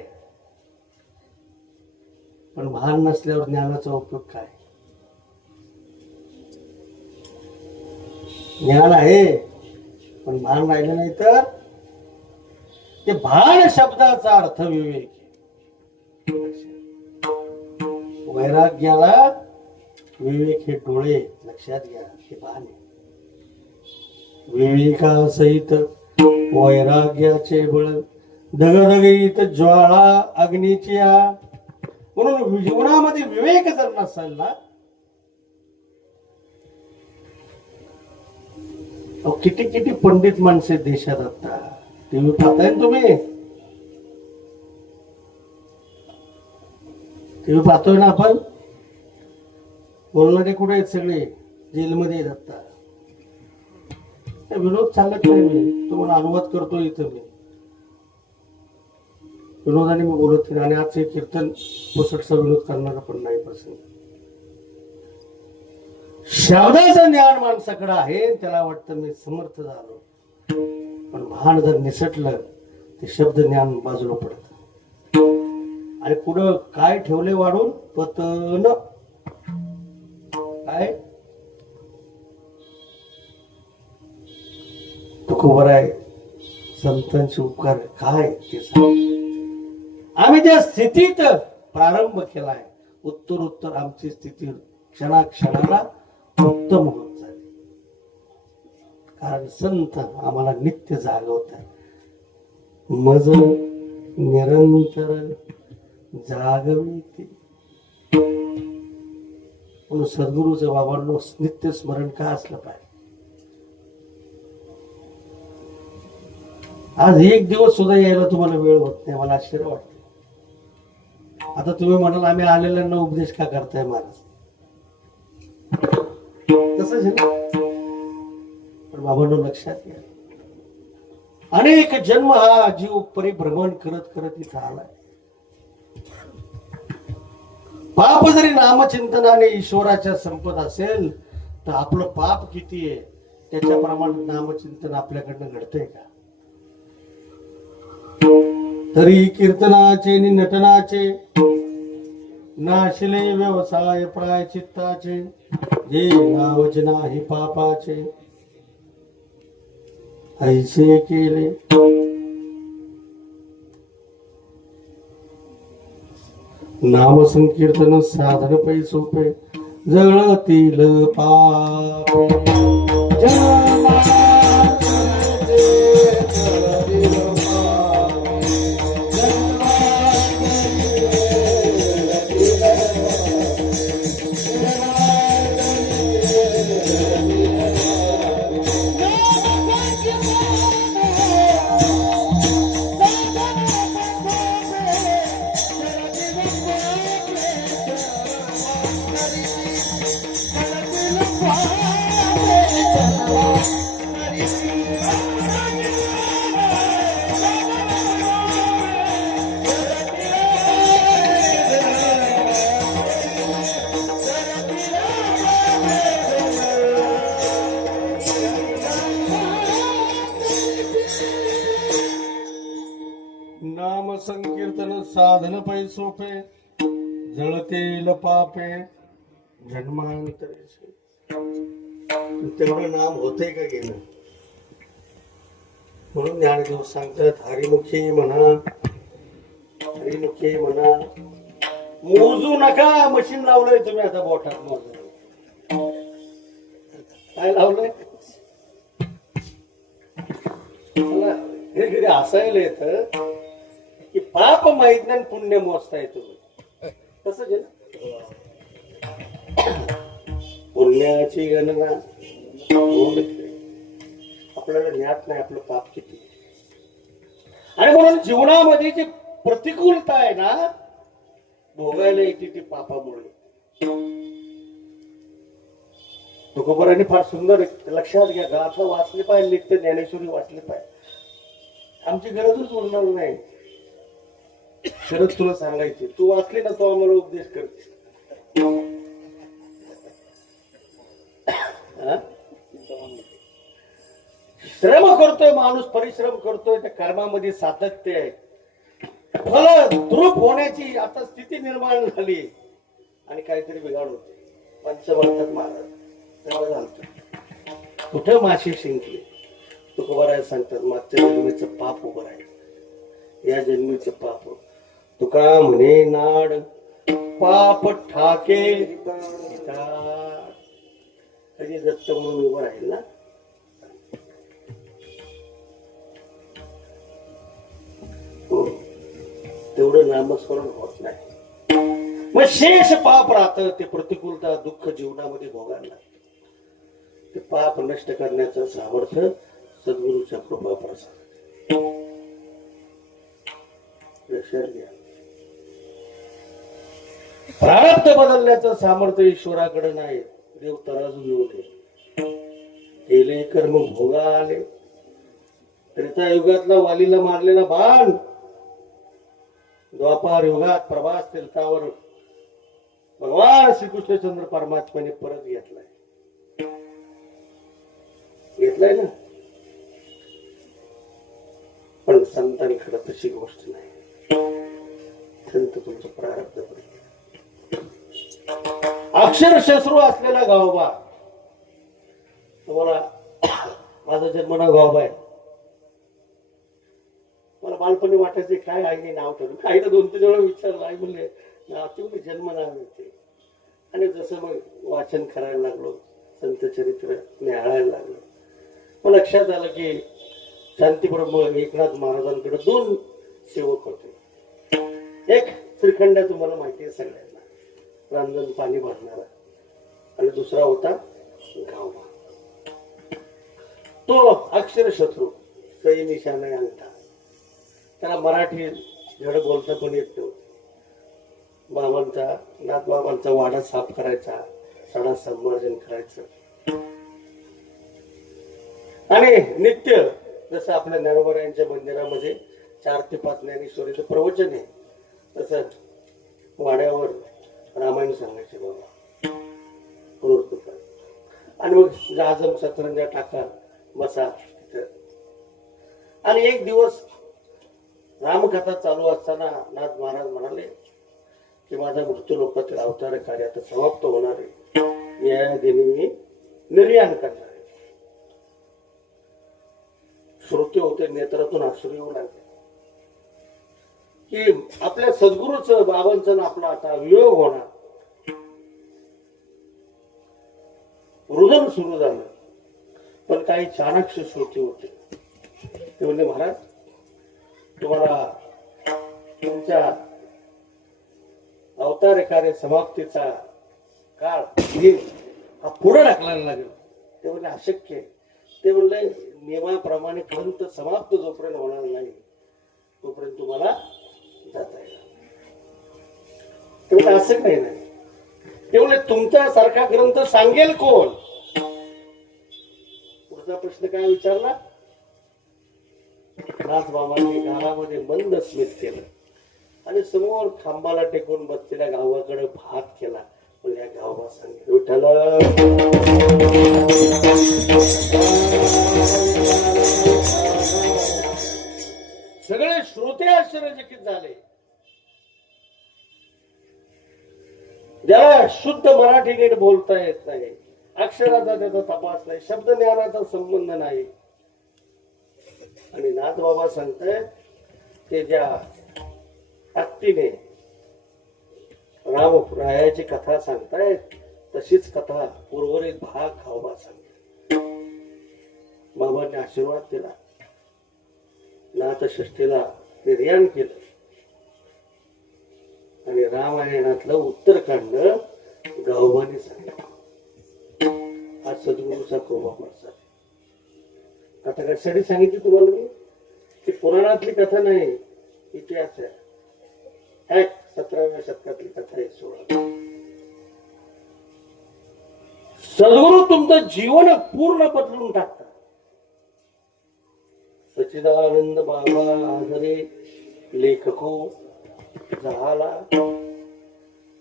पण भान नसल्यावर ज्ञानाचा उपयोग काय? ज्ञान आहे पण भान राहिलं नाही तर ते भान शब्दाचा अर्थ विवेक. वैराग्याला विवेक हे डोळे, लक्षात घ्या, हे भान आहे. विवेकासहित वैराग्याचे बळ दगदगीत ज्वाळा अग्नीची. म्हणून जीवनामध्ये विवेक जर नसेल ना, किती किती पंडित माणसे देशात आता. टीव्ही पाहताय ना तुम्ही? टीव्ही पाहतोय ना आपण? बोलणारे कुठे आहेत? सगळे जेलमध्ये आहेत आता. विनोद सांगत नाही मी, तुम्हाला अनुवाद करतो इथं मी. विनोदाने मी बोलत नाही. आणि आज हे कीर्तन पुसटचा विनोद करणारा पण नाही प्रसंग. शब्दाचं ज्ञान माणसाकडे आहे, त्याला वाटतं मी समर्थ झालो. पण भान जर निसटलं ते शब्द ज्ञान बाजूला पडत. आणि पुढं काय ठेवले वाढून? पतन. काय तुकोबराय संतांचे उपकार काय ते सांग. आम्ही त्या स्थितीत प्रारंभ केलाय. उत्तर उत्तर आमची स्थिती क्षणाक्षणाला उत्तम होत झाली. कारण संत आम्हाला नित्य जागवतात. मज निरंतर जागविते. म्हणून सद्गुरूचं बाबांनो नित्य स्मरण का असलं पाहिजे. आज एक दिवस सुद्धा यायला तुम्हाला वेळ होत नाही, मला आश्चर्य वाटतं. आता तुम्ही म्हणाल आम्ही आलेल्यांना उपदेश का करताय महाराज? तसंच आहे ना. पण बाबांनो लक्षात घ्या, अनेक जन्म हा जीव परिभ्रमण करत करत इथं आलाय. पाप जरी नामचिंतनाने ईश्वराच्या संपत असेल तर आपलं पाप किती आहे त्याच्याप्रमाणे नामचिंतन आपल्याकडनं घडतंय का? तरी कीर्तनाचे नि नटनाचे नाशिले व्यवसाय प्रायचित्ताचे जे नावच नाही पापाचे ऐसे केले. नाम संकीर्तन साधन पै सोपे जळतील पापे. नाम संकीर्तन साधन पै सोपे जळतेल पापे जन्मांतरेचे. तेवढं नाम होतंय का गेलं? म्हणून ज्ञानदेव सांगतात हरिमुखी म्हणा, हरिमुखी म्हणा. मोजू नका. मशीन लावलंय तुम्ही आता बोटात मोजू. काय लावलंय? मला हे घरी हसायला येत की पाप माहित नाही पुण्य मोजता येतो. तसंच आहे ना. पुण्याची गणना आपल्याला ज्ञात नाही आपलं पाप किती. आणि म्हणून जीवनामध्ये जी प्रतिकूलता आहे ना भोगायला येते ती पापामुळे. तुकोबारांनी फार सुंदर लक्षात घ्या. गाथा वाचली पाहिजे, नित्य ज्ञानेश्वरी वाचली पाहिजे. आमची गरजच उरणार नाही. खरंच तुला सांगायची, तू वाचली ना तो आम्हाला उपदेश करते. श्रम करतोय माणूस, परिश्रम करतोय, त्या कर्मामध्ये सातत्य आहे. फल द्रुप होण्याची आता स्थिती निर्माण झाली आणि काहीतरी बिघाड होते. पंचवर्तात महाराज तेव्हा झालं कुठं माशी शिंकले. तुकोबाराय सांगतात मागच्या जन्मीचं पाप उभं राहिलं, या जन्मीचं पाप. तुका म्हणे नाड पाप ठाके कधी दत्त म्हणून उभं राहील ना. तेवढं नामस्मरण होत नाही. मग शेष पाप राहतं. ते प्रतिकूलता दुःख जीवनामध्ये भोगायला लागतं. ते पाप नष्ट करण्याचं सामर्थ्य सद्गुरूच्या कृपा प्रसाद. लक्षात घ्या. प्रारब्ध बदलण्याचं सामर्थ्य ईश्वराकडे नाही. देव तराजू घेऊन केले कर्म भोगा आले. त्रेतायुगातला वालीला मारलेला बाण द्वापार युगात प्रभास तीर्थावर भगवान श्रीकृष्णचंद्र परमात्म्याने परत घेतलाय ना. पण संतांकडे तशी गोष्ट नाही. संत तुमचं प्रारब्ध अक्षर शस्त्रू असलेला गावबा. तुम्हाला माझा जन्म नाव गावबा आहे. मला बालपणी वाटायचे काय आईने नाव ठरवलं. आईला 2-3 वेळा विचारलं. आई म्हणले तुम्ही जन्म नाव येते. आणि जसं मग वाचन करायला लागलो, संत चरित्र न्याहाळायला लागलो, मग लक्षात आलं की शांतीब्रह्म एकनाथ महाराजांकडे 2 सेवक होते. एक श्रीखंड तुम्हाला माहिती आहे सगळ्यांना, रांजण पाणी भरणारा. आणि दुसरा होता गावबा. तो अक्षर शत्रू, सई निशाणा अंगठा. त्याला मराठी धड बोलता पण येत नव्हतं. बाबांचा नाथ बाबांचा वाडा साफ करायचा, सडा संमार्जन करायचं. आणि नित्य जसं आपल्या ज्ञानोबा यांच्या मंदिरामध्ये 4 ते 5 ज्ञानेश्वरीचं प्रवचन आहे, तसं वाड्यावर रामायण सांगायचे बाबा. आणि मग आजम सतरंजा टाका बसा. आणि एक दिवस रामकथा चालू असताना नाथ महाराज म्हणाले की माझा मृत्यू लोकातील अवतार कार्य आता समाप्त होणार आहे. या दिनी मी निर्याण करणार आहे. श्रोते होते, नेत्रातून अश्रू येऊ लागले की आपल्या सद्गुरूचं बाबांचं आपला आता वियोग होणार. रुदन सुरू झालं. पण काही चाणक्य श्रोते होते. ते म्हणले महाराज तुम्हाला तुमच्या अवतार कार्य समाप्तीचा काळ हा पुढे ढकलायला लागेल. ते म्हणले अशक्य आहे. ते म्हणले नियमाप्रमाणे ग्रंथ समाप्त जोपर्यंत होणार नाही तोपर्यंत तुम्हाला जाता येईल. ते म्हणले असं काही नाही. ते म्हणले तुमच्यासारखा ग्रंथ सांगेल कोण? शेवटचा प्रश्न काय विचारला? नाथबाबांनी गावामध्ये मंद स्मित केलं आणि समोर खांबाला टेकून बसलेल्या गावाकडे भात केला. पण या गावाला सांगितलं, विठ्ठल सगळे श्रोते आश्चर्यचकित झाले. ज्याला शुद्ध मराठी नीट बोलता येत नाही, अक्षराचा त्याचा तपास नाही, शब्द ज्ञानाचा संबंध नाही, आणि नाथबाबा सांगतायत की ज्या ताकदीने रामरायाची कथा सांगतायत तशीच कथा उर्वरित भाग खावबा सांगते. बाबांनी आशीर्वाद दिला, नाथषष्ठीला निर्याण केलं आणि रामायणातलं उत्तरकांड गावबाने सांगितलं. हा सद्गुरूचा कृपा प्रसाद. कथा कशासाठी सांगितली तुम्हाला मी? ती पुराणातली कथा नाही, इतिहास आहे. 17व्या शतकातली कथा आहे. 16. सद्गुरू तुमचं जीवन पूर्ण बदलून टाकतात. सच्चिदानंद बाबा आजरे लेखको झाला.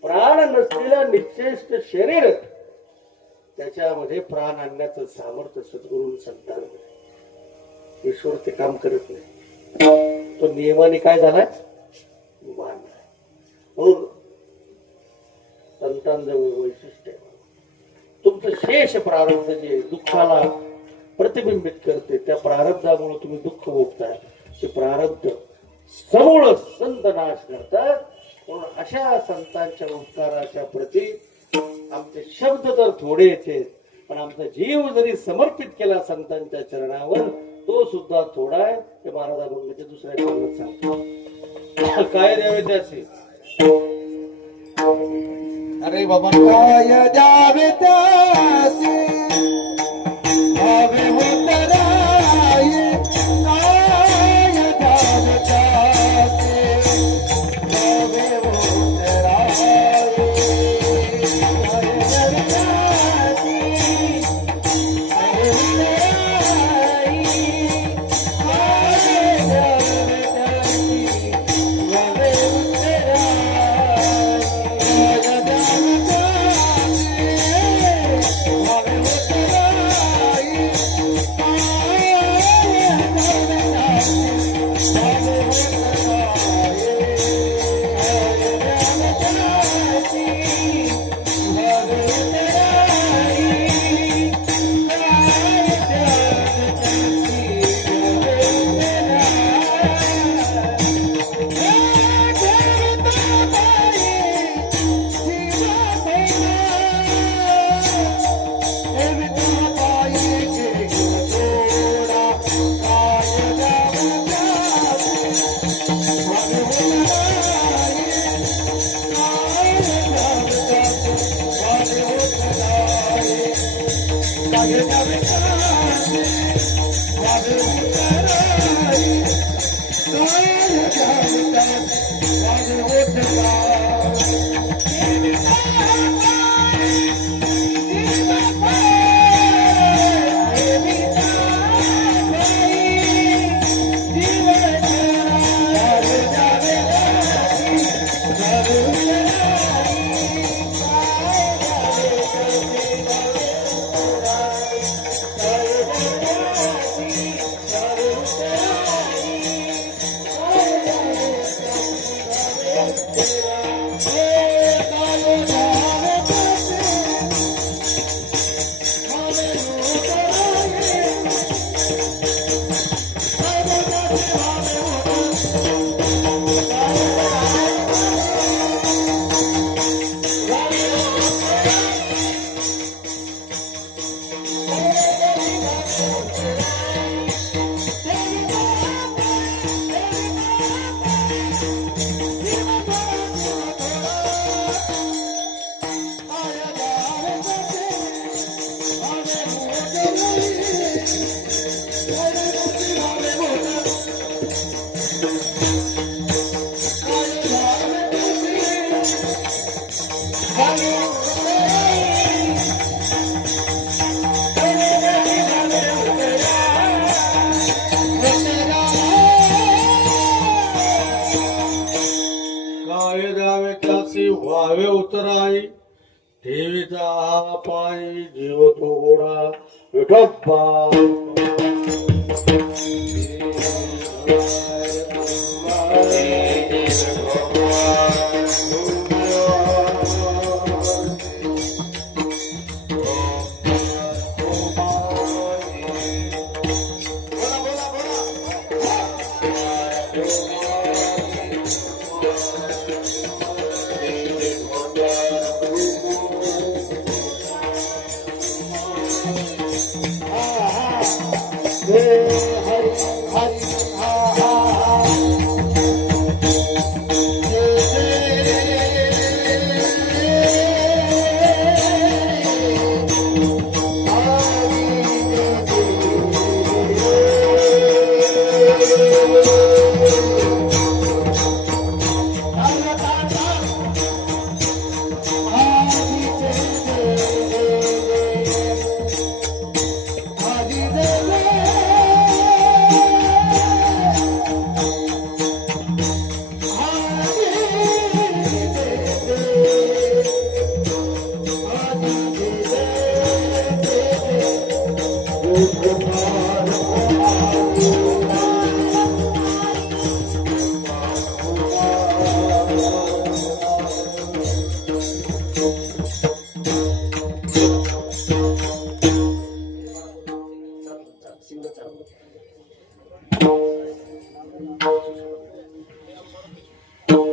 प्राण नसलेलं निश्चेष्ट शरीर, त्याच्यामध्ये प्राण आणण्याचं सामर्थ्य सद्गुरू संतान. ईश्वर ते काम करत नाही, तो नियमाने काय झालाय? बांधलाय. म्हणून संतांजवळ वैशिष्ट्य आहे. तुमचं शेष प्रारब्ध जे दुःखाला प्रतिबिंबित करते, त्या प्रारब्धामुळे तुम्ही दुःख भोगताय. ते प्रारब्ध समूळ संत नाश करतात. म्हणून अशा संतांच्या उपकाराच्या प्रती आमचे शब्द तर थोडे येते, पण आमचा जीव जरी समर्पित केला संतांच्या चरणावर, तो सुद्धा थोडा आहे. ते महाराज म्हणजे दुसऱ्या कामात सांगतो काय द्यावे त्याचे. अरे बाबा काय द्यावे त्याचे, भावे उतराये. काय द्यावे त्याचे, भावे उतराये. काय द्यावे त्याचे, भावे उतराये. काय द्यावे त्याचे, भावे उतराये. Thank you. पायी जीव थोडा विठोबा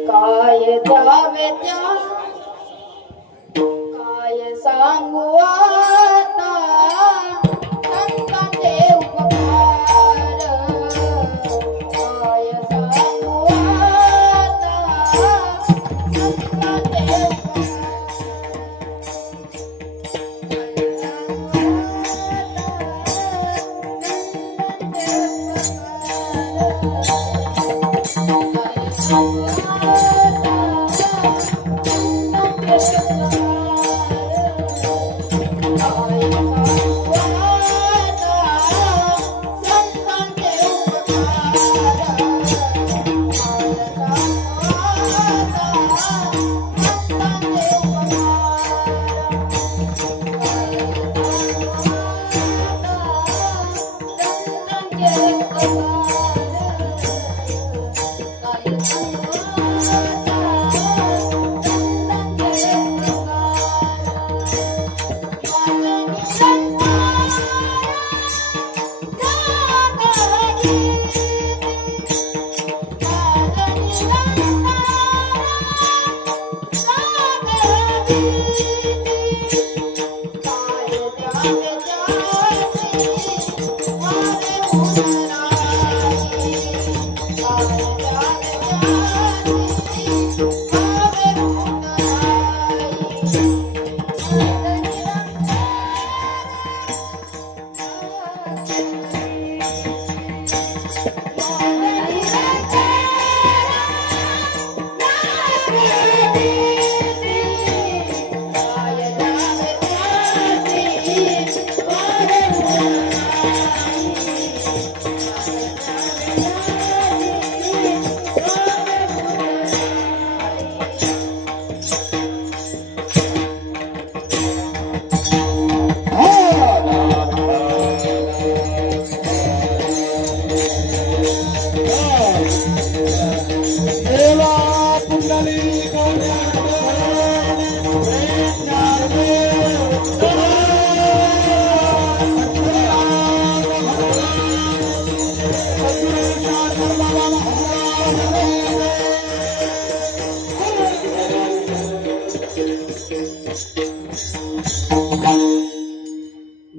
काय जावे त्या काय सांगू आता संतांचे उपकार काय सांगू आता संतांचे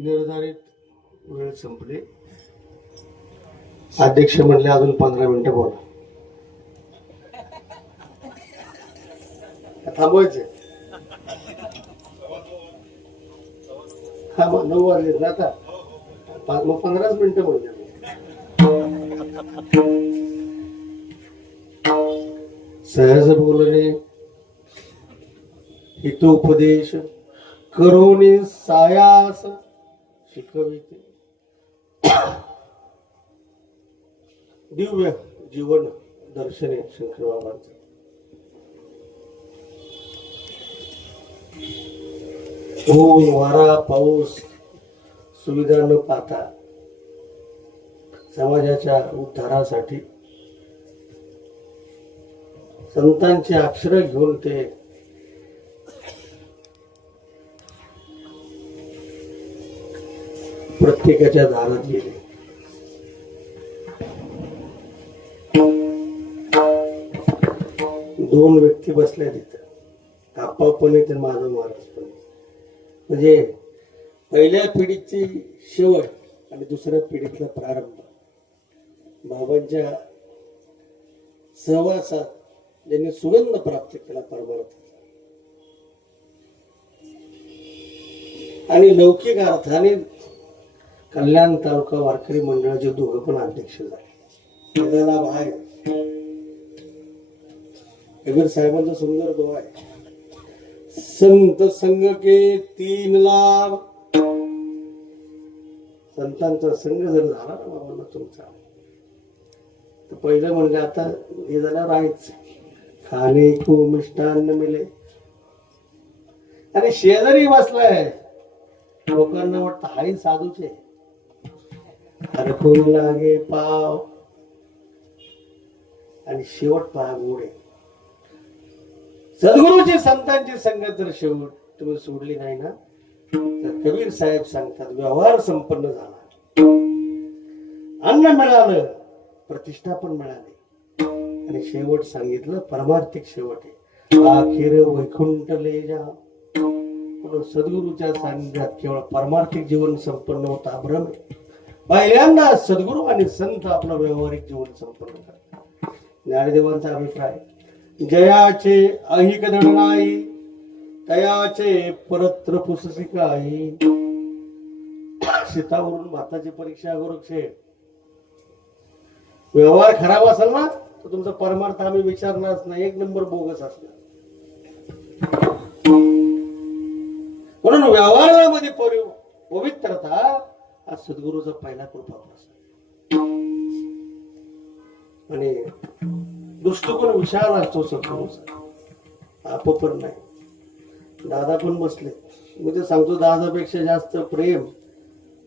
निर्धारित वेळ संपली. अध्यक्ष म्हणले अजून 15 मिनिटं बोला. थांबवायचे. हा मग 9 वाजले ना आता. मग 15 मिनिटं म्हणजे सहज बोलणे हितोपदेश करोनी सायास शिकविते. दिव्य जीवन दर्शने शंकर बाबांचं. ऊन वारा पाऊस सुविधा न पाहता समाजाच्या उद्धारासाठी संतांची अक्षर घेऊन ते प्रत्येकाच्या दारात गेले. दोन व्यक्ती बसल्या तिथं, आप्पा पण आहे तर माझं महाराज पण आहे. म्हणजे पहिल्या पिढीची शेवट आणि दुसऱ्या पिढीतला प्रारंभ. बाबांच्या सहवासात ज्यांनी सुगंध प्राप्त केला परमार्थाचा आणि लौकिक अर्थाने कल्याण तालुका वारकरी मंडळाचे दोघं पण अध्यक्ष झाले. त्याला बाहेर कबीर साहेबांचा सुंदर दोहा आहे, संत संग के 3 लाभ. संतांचा संघ जर झाला ना बाबांना तुमचा, तर पहिलं म्हणजे आता हे झाल्यावर आहेच, खाणे को मिष्टान्न मिले. आणि शेजारी बसलाय, लोकांना वाटतं हाही साधूचे, हरकून लागे पाव. आणि शेवट पहा गोडे. सद्गुरूची संतांची संगत जर शेवट तुम्ही सोडली नाही ना, तर कबीर साहेब सांगतात व्यवहार संपन्न झाला, अन्न मिळालं, प्रतिष्ठा पण मिळाली, आणि शेवट सांगितलं परमार्थिक शेवट आहे, आखिर वैकुंठ ले जा. म्हणून सद्गुरूच्या सानिध्यात केवळ परमार्थिक जीवन संपन्न होता भ्रम आहे. पहिल्यांदा सद्गुरू आणि संत आपलं व्यावहारिक जीवन संपन्न करतात. ज्ञानदेवांचा अभिप्राय, जयाचे अहिक धड नाही, तयाचे परत्र पुससी काही. शेतावरून भाताची परीक्षा गोरक्षे. व्यवहार खराब असेल ना तर तुमचा परमार्थ आम्ही विचारणारच नाही, 1 नंबर बोगस असणार. म्हणून व्यवहारामध्ये पवित्रता हा सद्गुरूचा पहिला कृपा प्रसाद. आणि दृष्टिकोन विशाल असतो सद्गुरूचा, आपण नाही. दादा पण बसले, मी ते सांगतो, दादापेक्षा जास्त प्रेम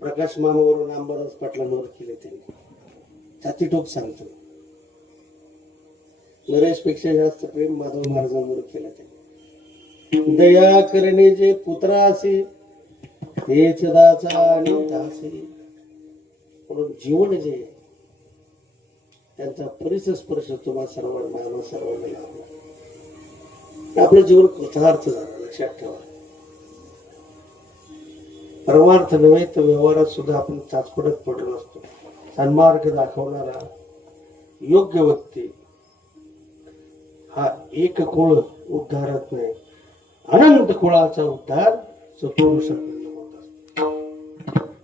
प्रकाश मामावरून अंबादास पाटलांवर केले त्यांनी, छाती टोक सांगतो. नरेश पेक्षा जास्त प्रेम माधव महाराजांवर केलं त्यांनी. दया करणे जे पुत्रासी, हेच दाचा आणि दासी. म्हणून जीवन जे त्यांचा परिसर स्पर्श तुम्हा सर्वांना आम्हा सर्वांना लाभला, आपलं जीवन कृतार्थ झालं. लक्षात ठेवा, परमार्थ नव्हे तर व्यवहारात सुद्धा आपण चाचपडत पडलो असतो. सन्मार्ग दाखवणारा योग्य व्यक्ती हा एक कुळ उद्धारत नाही, अनंत कुळाचा उद्धार सत्पुरुषाकडून होत असतो.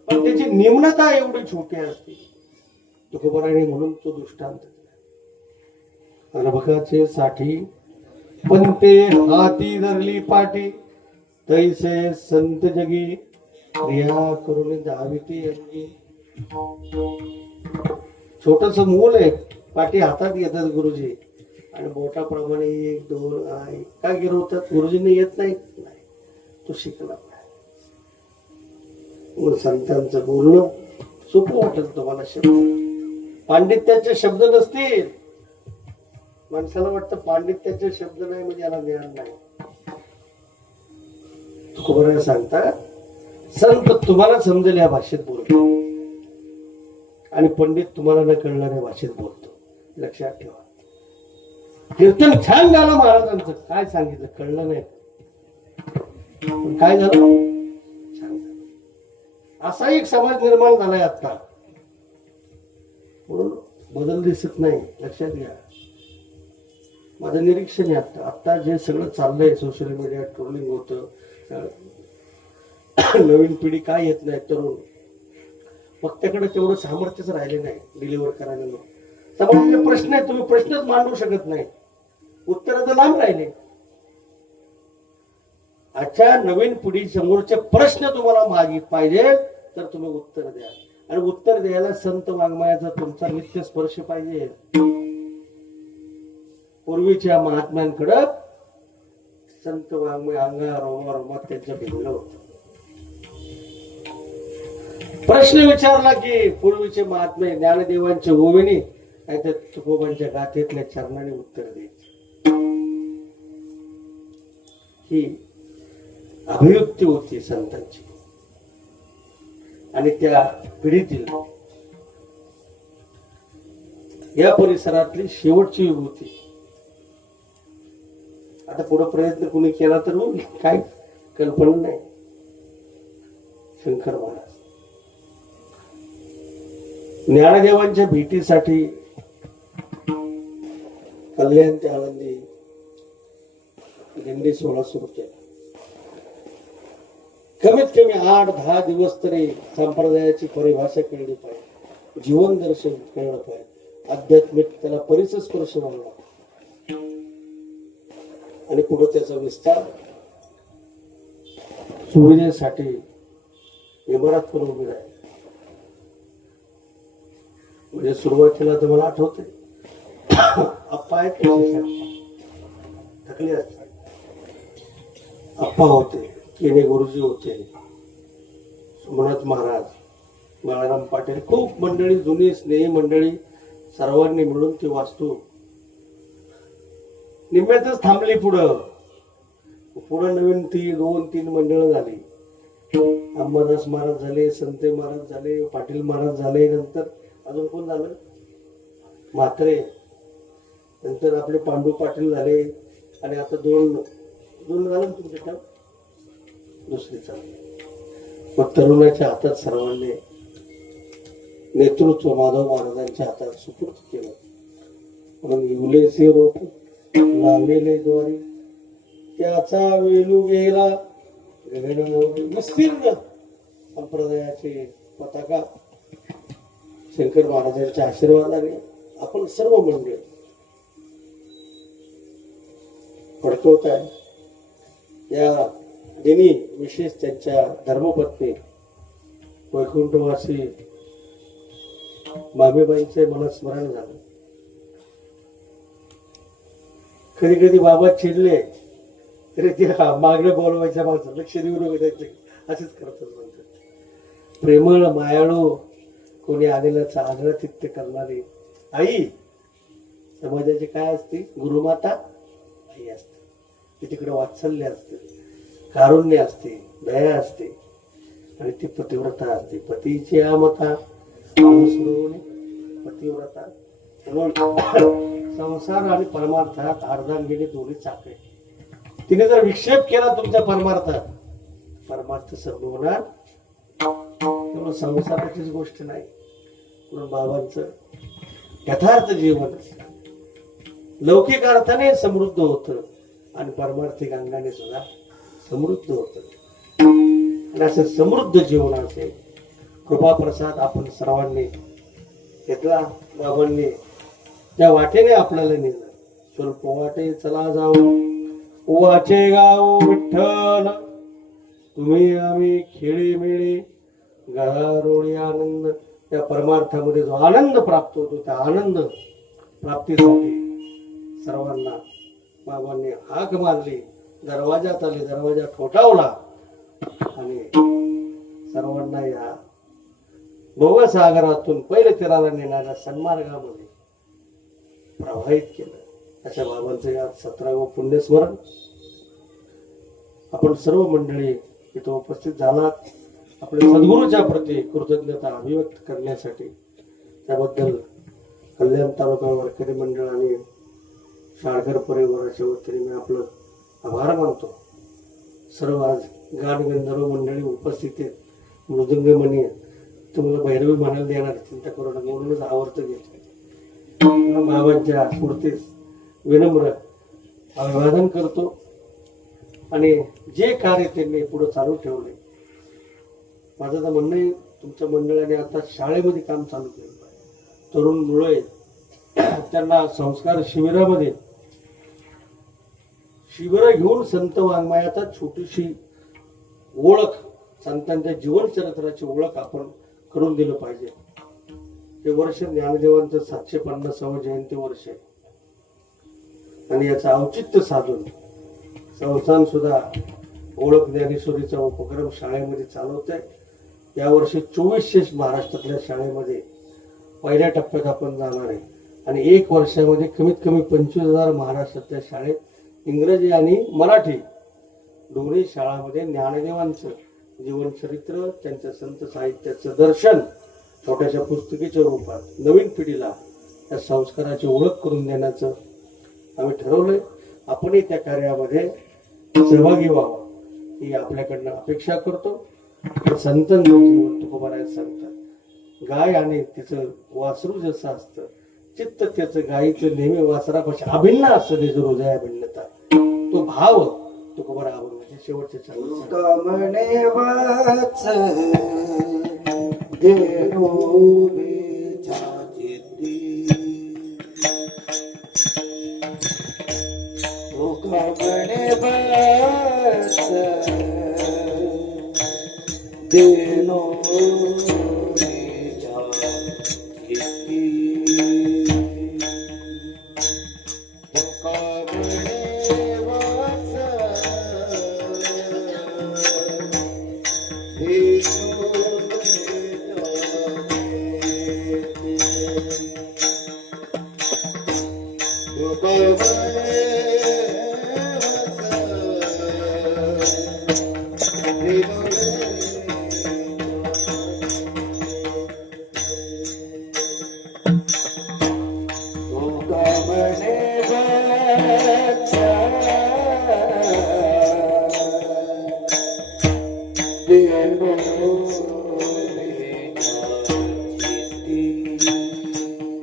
पण त्याची निम्नता एवढी छोटी असते. तुकोबाराने म्हणून तो दृष्टांत दिला. अनभकाचे साठी पण ते हाती धरली पाठी, तैसे संत जगी क्रिया करून जावी ती अंगी. छोटस मूल आहे, पाठी हातात घेतात गुरुजी आणि बोटाप्रमाणे 1 2 का गिरवतात. गुरुजींनी येत नाही, तो शिकला नाही. संतांचं बोलणं सोपं वाटेल तुम्हाला. शब्द पांडित्याचे शब्द नसतील. माणसाला वाटतं पांडित्याचे शब्द नाही म्हणजे याला ज्ञान नाही. तुकोबाराय सांगतात, संत तुम्हाला समजेल या भाषेत बोलतो आणि पंडित तुम्हाला न कळणाऱ्या भाषेत बोलतो. लक्षात ठेवा. कीर्तन छान झालं महाराजांचं, काय सांगितलं कळलं नाही, पण काय झालं छान झालं. असा एक समाज निर्माण झालाय आता. म्हणून बदल दिसत नाही. लक्षात घ्या, माझं निरीक्षण आहे आता जे सगळं चाललंय, सोशल मीडिया ट्रोलिंग होतं, नवीन पिढी काय येत नाही, तरुण वक्त्याकडे तेवढं सामर्थ्यच राहिले नाही डिलिव्हर करायला. समाजाचे प्रश्न आहे, तुम्ही प्रश्नच मांडू शकत नाही, उत्तर तर लांब राहिले. आजच्या नवीन पिढी समोरचे प्रश्न तुम्हाला मागित पाहिजे तर तुम्ही उत्तर द्या. आणि उत्तर द्यायला संत वाङ्मयाचा तुमचा नित्य स्पर्श पाहिजे. पूर्वीच्या महात्म्यांकडं संत वाङ्मय अंगारोमारोमात त्यांच्या भिडलं होतं. प्रश्न विचारला की पूर्वीचे महात्मे ज्ञानदेवांचे ओविनी आणि त्या तुकोबांच्या गाथेतल्या चरणाने उत्तर द्यायचे. ही अभिव्यक्ती होती संतांची. आणि त्या पिढीतील या परिसरातली शेवटची विभूती. आता पुढे प्रयत्न कुणी केला तर होईल, काय कल्पना नाही. शंकर महाराज ज्ञानदेवांच्या भेटीसाठी कल्याण ते आळंदी दिंडी सोहळा सुरू केला. कमीत कमी 8-10 दिवस तरी संप्रदायाची परिभाषा कळली पाहिजे, जीवन दर्शन कळलं पाहिजे, आध्यात्मिक त्याला परिसर स्पर्श व्हावा आणि पुढे त्याचा विस्तार सुविधेसाठी इमारत पण उभी राहील. म्हणजे सुरुवातीला तर मला आठवते अप्पा आहेत थकले असतात. अप्पा होते, केने गुरुजी होते, सोमनाथ महाराज, बाळाराम पाटील, खूप मंडळी, जुनी स्नेही मंडळी, सर्वांनी मिळून ती वास्तू निम्म्यातच थांबली. पुढं नवीन 2-3 मंडळ झाली. अंबादास महाराज झाले, संते महाराज झाले, पाटील महाराज झाले, नंतर अजून कोण झालं, म्हात्रे, नंतर आपले पांडू पाटील झाले आणि आता दोन झालं तुमच्या काम दुसरी चालली. मग तरुणाच्या हातात सर्वांनी नेतृत्व माधव महाराजांच्या हातात सुपूर्द केलं. म्हणून युलेचे रोप लावलेले द्वारी त्याचा वेलू गेला विस्तीर्ण संप्रदायाचे पताका शंकर महाराजांच्या आशीर्वादाने आपण सर्व मंडळ फडकवत आहे. या दिनी विशेष त्यांच्या धर्मपत्नी वैकुंठवासी मामेबाईंचे मला स्मरण झालं. कधी कधी बाबा चिडले तरी ते मागणं बोलवायच्या माणसं लक्ष देऊ नको त्यांचे असेच करतात म्हणतात. प्रेमळ मायाळू कोणी आलेल्याचा आग्रहातिथ्य करणारी आई समाजाची काय असते, गुरुमाता आई असते. ती तिकडे वात्सल्य असते, कारुण्य असते, दया असते आणि ती पतिव्रता असते. पतीची आमता अनुसरून पतिव्रता. संसार आणि परमार्थात अर्धांगिनी दोन्ही चाके. तिने जर विक्षेप केला तुमच्या परमार्थात, परमार्थ संभवणार तेवढं संसाराचीच गोष्ट नाही. म्हणून बाबांचं यथार्थ जीवन लौकिक अर्थाने समृद्ध होतं आणि परमार्थिक अंगाने सुद्धा समृद्ध होतं. आणि असं समृद्ध जीवन असेल कृपा प्रसाद आपण सर्वांनी घेतला. बाबांनी त्या वाटेने आपल्याला नेलं. स्वल्प वाटे चला जाऊ वाचे गाव विठ्ठल, तुम्ही आम्ही खेळी मिळी गळारोळी आनंद. त्या परमार्थामध्ये जो आनंद प्राप्त होतो त्या आनंद प्राप्तीसाठी सर्वांना बाबांनी हाक मारली. दरवाजात आले, दरवाजा ठोठावला आणि सर्वांना या भवसागरातून पहिले तीराला नेणाऱ्या सन्मार्गामध्ये प्रवाहित केलं. अशा बाबांचं या 17वं पुण्यस्मरण आपण सर्व मंडळी इथं उपस्थित झालात. आपल्या सद्गुरूच्या प्रती कृतज्ञता अभिव्यक्त करण्यासाठी त्याबद्दल कल्याण तालुका वारकरी मंडळ आणि शाळकर परिवाराच्या वतीने मी आपलं आभार मानतो. सर्व आज गान गंधर्व मंडळी उपस्थित आहेत. मृदुंगमणी तुम्हाला भैरवी म्हणायला देणार, चिंता करू नका, म्हणूनच आवर्त घेतले. बाबांच्या स्फूर्तीस विनम्र अभिवादन करतो आणि जे कार्य त्यांनी पुढे चालू ठेवले. माझं तर म्हणणं आहे तुमच्या मंडळाने आता शाळेमध्ये काम चालू केलं पाहिजे. तरुण मुळे त्यांना संस्कार शिबिरामध्ये शिबिर घेऊन संत वाङ्मयाचा छोटीशी ओळख, संतांच्या जीवन चरित्राची ओळख आपण करून दिलं पाहिजे. हे वर्ष ज्ञानदेवांचं 750वे जयंती वर्ष आहे आणि याचं औचित्य साधून संस्थान सुद्धा ओळख ज्ञानेश्वरीचा उपक्रम शाळेमध्ये चालवत आहे. यावर्षी 2400 महाराष्ट्रातल्या शाळेमध्ये पहिल्या टप्प्यात आपण जाणार आहे आणि 1 वर्षामध्ये कमीत कमी 25,000 महाराष्ट्रातल्या शाळेत इंग्रजी आणि मराठी दोन्ही शाळांमध्ये ज्ञानदेवांचं जीवनचरित्र, त्यांच्या संत साहित्याचं दर्शन छोट्याशा पुस्तकीच्या रूपात नवीन पिढीला त्या संस्काराची ओळख करून देण्याचं आम्ही ठरवलंय. आपणही त्या कार्यामध्ये सहभागी व्हावं ही आपल्याकडनं अपेक्षा करतो. संत जीवन तुकोबाराय सांगतात, गाय आणि तिचं वासरू जसं असतं, चित्त त्याचं गायीचं नेहमी वासरापाशी अभिन्न असतं, निज हृदया भिन्नता. तो भाव तुकोबारा अभंगाचे शेवटचे चांगले तुका म्हणे वाच देवोबीच्या चित्ती, तुका म्हणे वाच देवोबीच्या चित्ती, तुका म्हणे वाच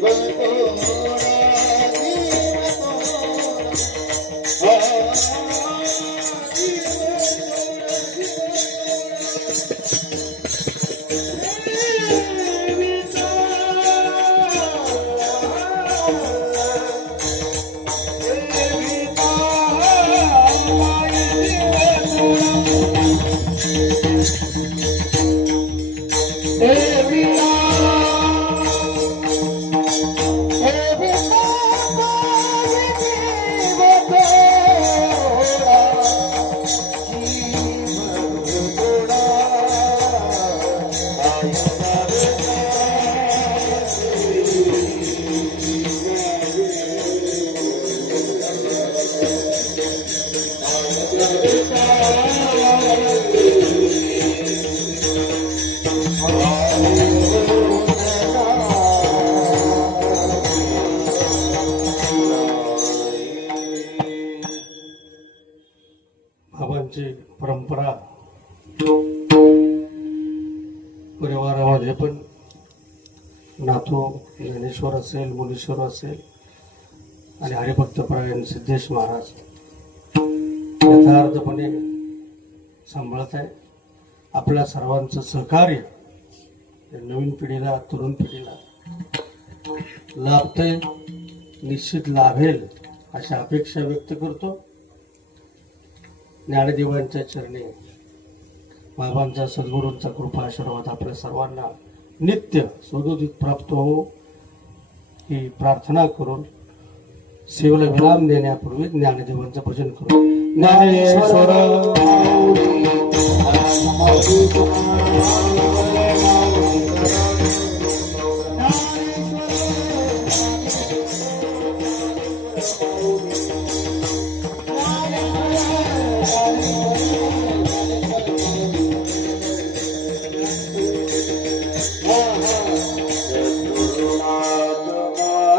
जीव तोडा जीव तोडा बाबांची परंपरा परिवारामध्ये पण नातू ज्ञानेश्वर असेल, मुनीश्वर असेल आणि हरिभक्तपरायण सिद्धेश महाराज यथार्थपणे सांभाळत आहे. आपल्या सर्वांचं सहकार्य या नवीन पिढीला, तरुण पिढीला लाभतंय, निश्चित लाभेल अशा अपेक्षा व्यक्त करतो. ज्ञानदेवांच्या चरणी बाबांचा, सद्गुरूंचा कृपा आशीर्वाद आपल्या सर्वांना नित्य सदोदित प्राप्त हो ही प्रार्थना करून सेवेला विराम देण्यापूर्वी ज्ञानदेवांचं भजन करू. ज्ञानेश्वर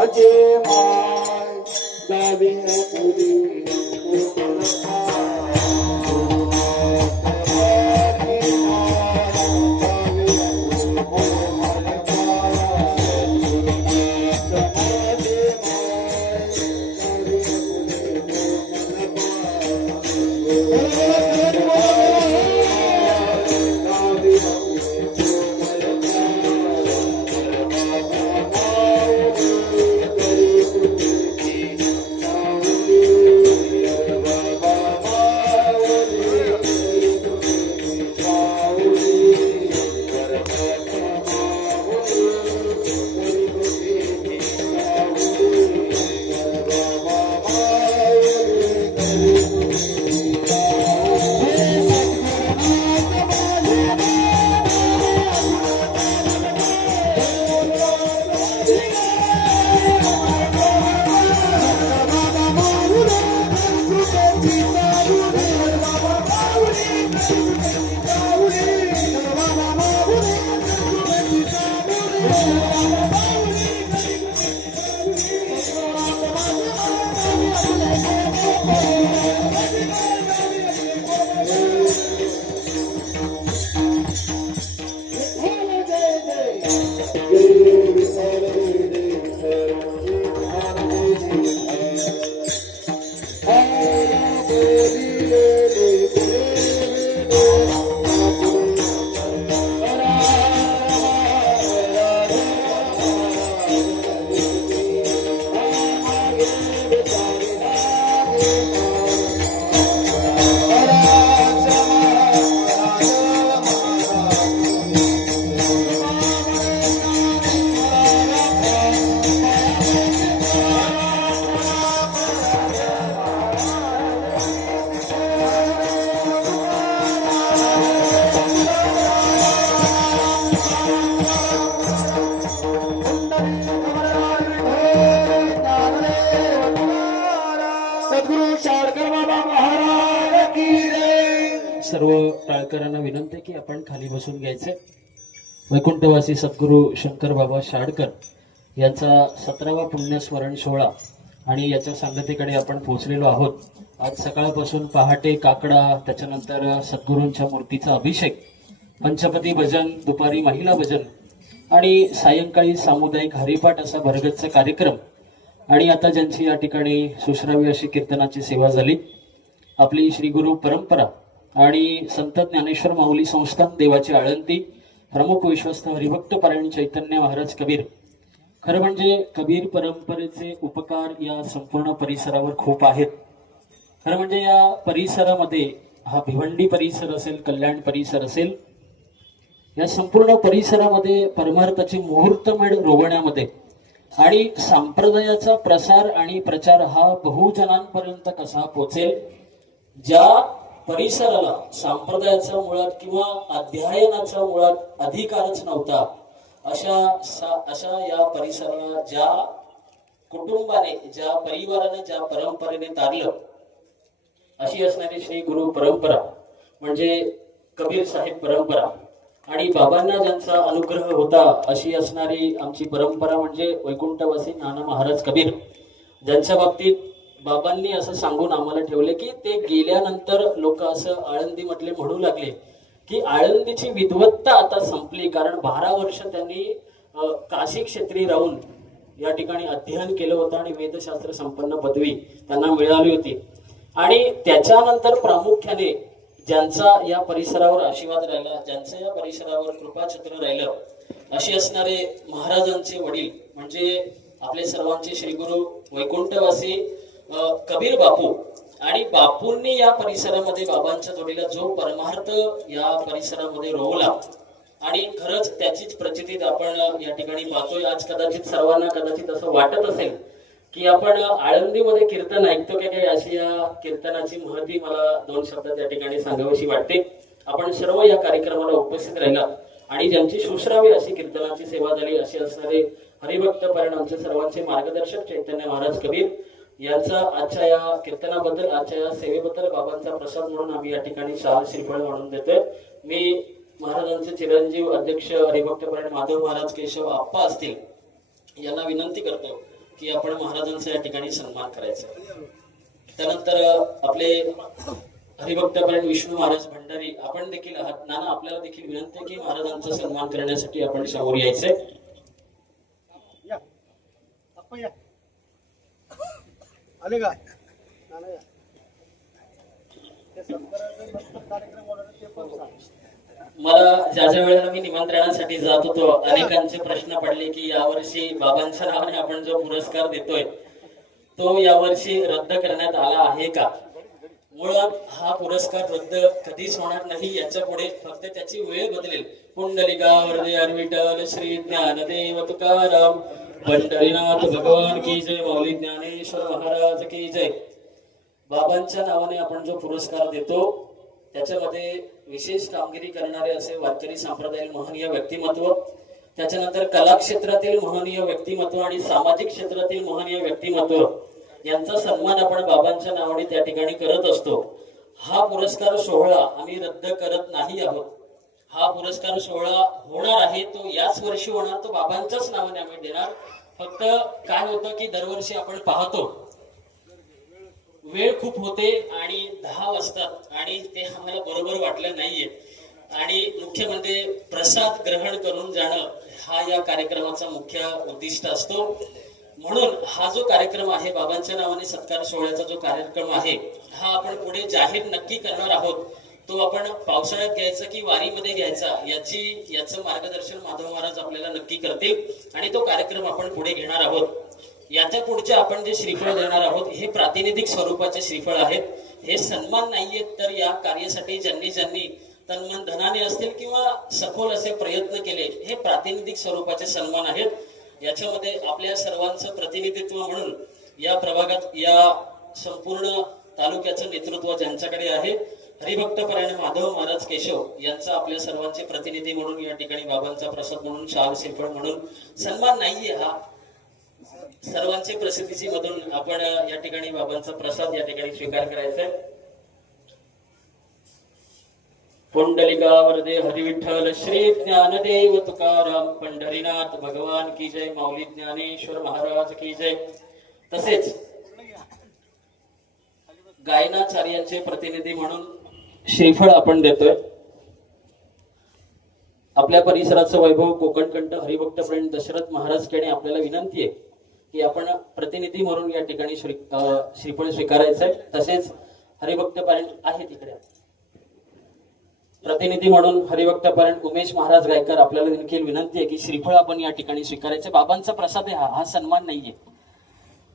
माझे माय गावी पुरी सर्व टाळकरांना विनंती आहे की आपण खाली बसून घ्यायचे. वैकुंठवासी सद्गुरू शंकर बाबा शाडकर यांचा 17वा पुण्यस्मरण सोहळा आणि याच्या सांगतेकडे आपण पोहोचलेलो आहोत. आज सकाळपासून पहाटे काकडा, त्याच्यानंतर सद्गुरूंच्या मूर्तीचा अभिषेक, पंचपदी भजन, दुपारी महिला भजन आणि सायंकाळी सामुदायिक हरिपाठ असा भरगतचा कार्यक्रम आणि आता ज्यांची या ठिकाणी सुश्राव्य अशी कीर्तनाची सेवा झाली, आपली श्री गुरु परंपरा आणि संत ज्ञानेश्वर माऊली संस्थान देवाची आळंदी प्रमुख विश्वस्त हरिभक्त पारायण चैतन्य महाराज कबीर. खरं म्हणजे कबीर परंपरेचे उपकार या संपूर्ण परिसरावर खूप आहेत. खरं म्हणजे या परिसरामध्ये हा भिवंडी परिसर असेल, कल्याण परिसर असेल, या संपूर्ण परिसरामध्ये परमार्थाची मुहूर्तमेढ रोवण्यामध्ये आणि संप्रदायाचा प्रसार आणि प्रचार हा बहुजनांपर्यंत कसा पोचेल, ज्या परिसराला संप्रदायाचा मुळात किंवा अध्ययनाचा मुळात अधिकारच नव्हता, अशा या परिसराला ज्या कुटुंबाने, ज्या परिवाराने, ज्या परंपरेने तारलं, अशी असणारी श्री गुरु परंपरा म्हणजे कबीर साहेब परंपरा आणि बाबांना ज्यांचा अनुग्रह होता अशी असणारी आमची परंपरा म्हणजे वैकुंठवासी नाना महाराज कबीर, ज्यांच्या बाबतीत बाबांनी असं सांगून आम्हाला ठेवले की ते गेल्यानंतर लोक असं आळंदी म्हटले म्हणू लागले की आळंदीची विद्वत्ता आता संपली, कारण 12 वर्ष त्यांनी काशी क्षेत्री राहून या ठिकाणी अध्ययन केलं होतं आणि वेदशास्त्र संपन्न पदवी त्यांना मिळाली होती. आणि त्याच्यानंतर प्रामुख्याने ज्यांचा या परिसरावर आशीर्वाद राहिला, ज्यांचं या परिसरावर कृपाछत्र राहिलं, असे असणारे महाराजांचे वडील म्हणजे आपले सर्वांचे श्री गुरु वैकुंठवासी कबीर बापू. आणि बापूंनी या परिसरामध्ये बाबांच्या जोडीला जो परमार्थ या परिसरामध्ये रोवला आणि खरंच त्याचीच प्रचिती आपण या ठिकाणी पाहतोय. आज कदाचित सर्वांना कदाचित असं वाटत असेल की आपण आळंदीमध्ये कीर्तन ऐकतो की काय, अशी या कीर्तनाची महती मला 2 शब्दात या ठिकाणी सांगावीशी वाटते. आपण सर्व या कार्यक्रमाला उपस्थित राहिला आणि ज्यांची सुश्राव्य अशी कीर्तनाची सेवा झाली असे असणारे हरिभक्त पारायण आमचे सर्वांचे मार्गदर्शक चैतन्य महाराज कबीर यांचा आजच्या या कीर्तनाबद्दल, आजच्या या सेवेबद्दल बाबांचा प्रसाद म्हणून आम्ही या ठिकाणी शाल श्रीफळ म्हणून देतोय. मी महाराजांचे चिरंजीव अध्यक्ष हरिभक्त पारायण माधव महाराज केशव आप्पा असतील यांना विनंती करतो की आपण महाराजांचा या ठिकाणी सन्मान करायचा. त्यानंतर आपले हरिभक्त पारायण विष्णू महाराज भंडारी आपण देखील आहात. नाना, आपल्याला देखील विनंती आहे की महाराजांचा सन्मान करण्यासाठी आपण समोर यायचंय. आले का? मला ज्या ज्या वेळेला मी निमंत्रणासाठी जात होतो अनेकांचे प्रश्न पडले की यावर्षी बाबांच्या नावाने आपण जो पुरस्कार देतोय तो यावर्षी रद्द करण्यात आला आहे का. मुळात हा पुरस्कार रद्द कधीच होणार नाही, याच्या पुढे फक्त त्याची वेळ बदलेल. पुंडलिका वरदे हरी विठ्ठल श्री ज्ञानदेव तुकाराम पंढरीनाथ भगवान की जय, माऊली ज्ञानेश्वर महाराज की जय. बाबांच्या नावाने आपण जो पुरस्कार देतो त्याच्यामध्ये विशेष कामगिरी करणारे असे वारकरी संप्रदायातील महनीय व्यक्तिमत्व, त्याच्यानंतर कला क्षेत्रातील महनीय व्यक्तिमत्व आणि सामाजिक क्षेत्रातील महनीय व्यक्तिमत्व यांचा सन्मान आपण बाबांच्या नावाने त्या ठिकाणी करत असतो. हा पुरस्कार सोहळा आम्ही रद्द करत नाही आहोत. हा पुरस्कार सोहळा होणार आहे, तो याच वर्षी होणार, तो बाबांच्याच नावाने आम्ही देणार. फक्त काय होतं की दरवर्षी आपण पाहतो वेळ खूप होते आणि 10 वाजतात आणि ते आम्हाला बरोबर वाटलं नाहीये. आणि मुख्य म्हणजे प्रसाद ग्रहण करून जाणं हा या कार्यक्रमाचा मुख्य उद्दिष्ट असतो. म्हणून हा जो कार्यक्रम आहे बाबांच्या नावाने सत्कार सोहळ्याचा जो कार्यक्रम आहे हा आपण पुढे जाहीर नक्की करणार आहोत. तो आपण पावसाळ्यात घ्यायचा की वारीमध्ये घ्यायचा याचं मार्गदर्शन माधव महाराज आपल्याला नक्की करतील आणि तो कार्यक्रम आपण पुढे घेणार आहोत. याच्या पुढचे आपण जे श्रीफळ देणार आहोत हे प्रातिनिधिक स्वरूपाचे श्रीफळ आहेत. हे सन्मान नाहीयेत, तर या कार्यासाठी ज्यांनी तन्मन धनाने असतील किंवा सखोल असे प्रयत्न केले हे प्रातिनिधिक स्वरूपाचे सन्मान आहेत. याच्यामध्ये आपल्या सर्वांचं प्रतिनिधित्व म्हणून या प्रभागात या संपूर्ण तालुक्याचं नेतृत्व ज्यांच्याकडे आहे हरिभक्त पारायण माधव महाराज केशव यांचा आपल्या सर्वांचे प्रतिनिधी म्हणून या ठिकाणी बाबांचा प्रसाद म्हणून शाल श्रीफळ म्हणून सन्मान नाहीये. हा सर्वांचे प्रसिद्धीची मधून आपण या ठिकाणी बाबांचा प्रसाद या ठिकाणी स्वीकार करायचा आहे. पुंडलिका वरदे हरी विठ्ठल श्री ज्ञानदेव तुकाराम पंढरीनाथ भगवान की जय, माऊली ज्ञानेश्वर महाराज की जय. तसेच गायनाचार्यांचे प्रतिनिधी म्हणून श्रीफळ आपण देतोय. आपल्या परिसराचं वैभव कोकणकंठ हरिभक्तप्रेम दशरथ महाराज कडे आपल्याला विनंती आहे की आपण प्रतिनिधी म्हणून या ठिकाणी श्रीफळ स्वीकारायचंय. तसेच हरिभक्तप्रेम आहे तिकडे प्रतिनिधी म्हणून हरिभक्तप्रेम उमेश महाराज गायकर आपल्याला देखील विनंती आहे की श्रीफळ आपण या ठिकाणी स्वीकारायचे. बाबांचा प्रसाद आहे हा सन्मान नाहीये.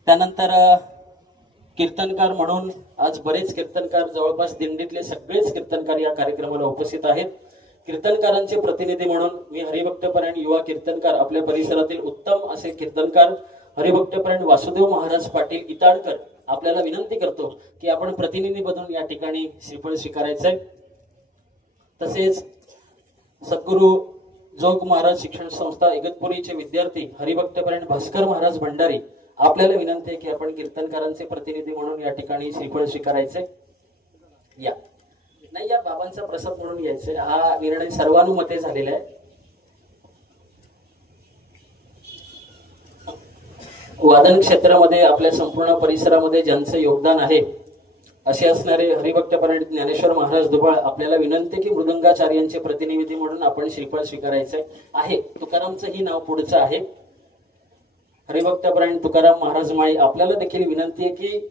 त्यानंतर कीर्तनकार म्हणून आज बरेच कीर्तनकार जवळपास दिंडीतले सगळेच कीर्तनकार या कार्यक्रमाला उपस्थित आहेत. कीर्तनकारांचे प्रतिनिधी म्हणून मी हरिभक्तप्रेम युवा कीर्तनकार आपल्या परिसरातील उत्तम असे कीर्तनकार हरिभक्तप्रेम वासुदेव महाराज पाटील इताडकर आपल्याला विनंती करतो की आपण प्रतिनिधी बनून या ठिकाणी श्रीफळ स्वीकारायचंय. तसेच सद्गुरू जोग महाराज शिक्षण संस्था इगतपुरीचे विद्यार्थी हरिभक्तप्रेम भास्कर महाराज भंडारी आपल्याला विनंती आहे की आपण कीर्तनकारांचे प्रतिनिधी म्हणून या ठिकाणी श्रीफळ स्वीकारायचे. या नाही या बाबांचा प्रसाद म्हणून यायचे. हा निर्णय सर्वानुमते झालेला आहे. वादन क्षेत्रामध्ये आपल्या संपूर्ण परिसरामध्ये ज्यांचं योगदान आहे असे असणारे हरिभक्तप्रेम ज्ञानेश्वर महाराज दुबाळ आपल्याला विनंती की मृदंगाचार्यांचे प्रतिनिधी म्हणून आपण श्रीफळ स्वीकारायचे आहे. तुकारामचंही नाव पुढचं आहे. हरिभक्तप्रेम तुकाराम महाराज माळी आपल्याला देखील विनंती आहे की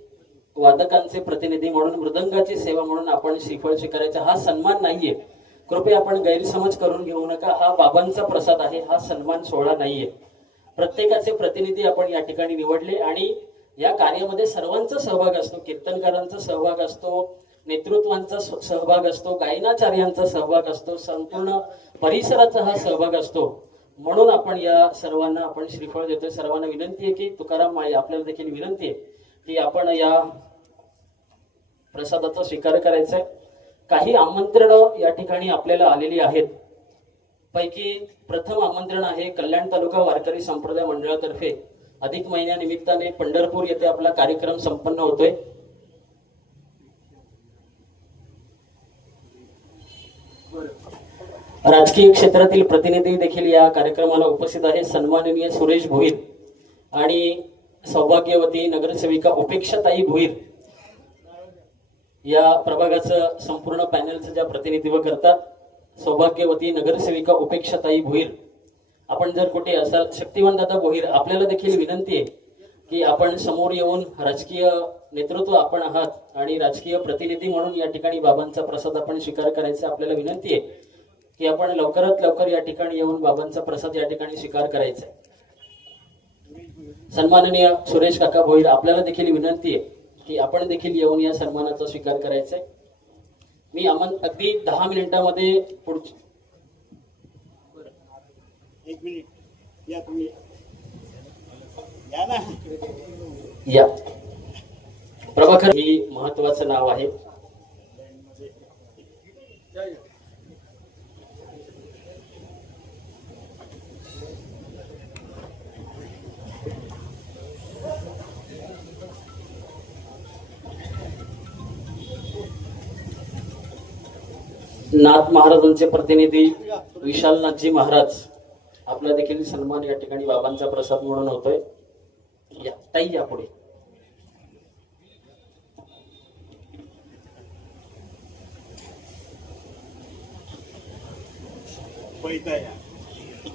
वादकांचे प्रतिनिधी म्हणून मृदंगाची सेवा म्हणून आपण श्रीफळ स्वीकारायचा. हा सन्मान नाहीये, कृपया आपण गैरसमज करून घेऊ नका. हा बाबांचा प्रसाद आहे, हा सन्मान सोहळा नाहीये. प्रत्येकाचे प्रतिनिधी आपण या ठिकाणी निवडले आणि या कार्यामध्ये सर्वांचा सहभाग असतो. कीर्तनकारांचा सहभाग असतो, नेतृत्वांचा सहभाग असतो, गायनाचार्यांचा सहभाग असतो, संपूर्ण परिसराचा हा सहभाग असतो. म्हणून आपण या सर्वांना आपण श्रीफळ देतोय. सर्वांना विनंती आहे की तुकाराम माळी आपल्याला देखील विनंती आहे की आपण या प्रसादाचा स्वीकार करायचा आहे. काही आमंत्रण या ठिकाणी आपल्याला आलेली आहेत. पैकी प्रथम आमंत्रण आहे कल्याण तालुका वारकरी संप्रदाय मंडळातर्फे अधिक महिन्यानिमित्ताने पंढरपूर येथे आपला कार्यक्रम संपन्न होतोय. राजकीय क्षेत्रातील प्रतिनिधी देखील या कार्यक्रमाला उपस्थित आहे. सन्माननीय सुरेश भोईर आणि सौभाग्यवती नगरसेविका उपेक्षाताई भोईर या प्रभागाचं संपूर्ण पॅनलचं ज्या प्रतिनिधित्व करतात. सौभाग्यवती नगरसेविका उपेक्षाताई भोईर आपण जर कुठे असाल, शक्तिवान दादा भोईर आपल्याला देखील विनंती आहे की आपण समोर येऊन राजकीय नेतृत्व आपण आहात आणि राजकीय प्रतिनिधी म्हणून या ठिकाणी बाबांचा प्रसाद आपण स्वीकार करायचा. आपल्याला विनंती आहे की आपण लवकरात लवकर या ठिकाणी येऊन बाबांचा प्रसाद या ठिकाणी स्वीकार करायचा. सन्माननीय सुरेश काका भोईर आपल्याला देखील विनंती आहे की आपण देखील येऊन या सन्मानाचा स्वीकार करायचा. मी अगदी 10 मिनिटांमध्ये पुढची एक मिनिट या तुम्ही या ना या प्रभाकर ही महत्वाचं नाव आहे. नाथ महाराजांचे प्रतिनिधी विशालनाथजी महाराज आपला देखील सन्मान या ठिकाणी बाबांचा प्रसाद म्हणून होतोय. या ताई या पुढे.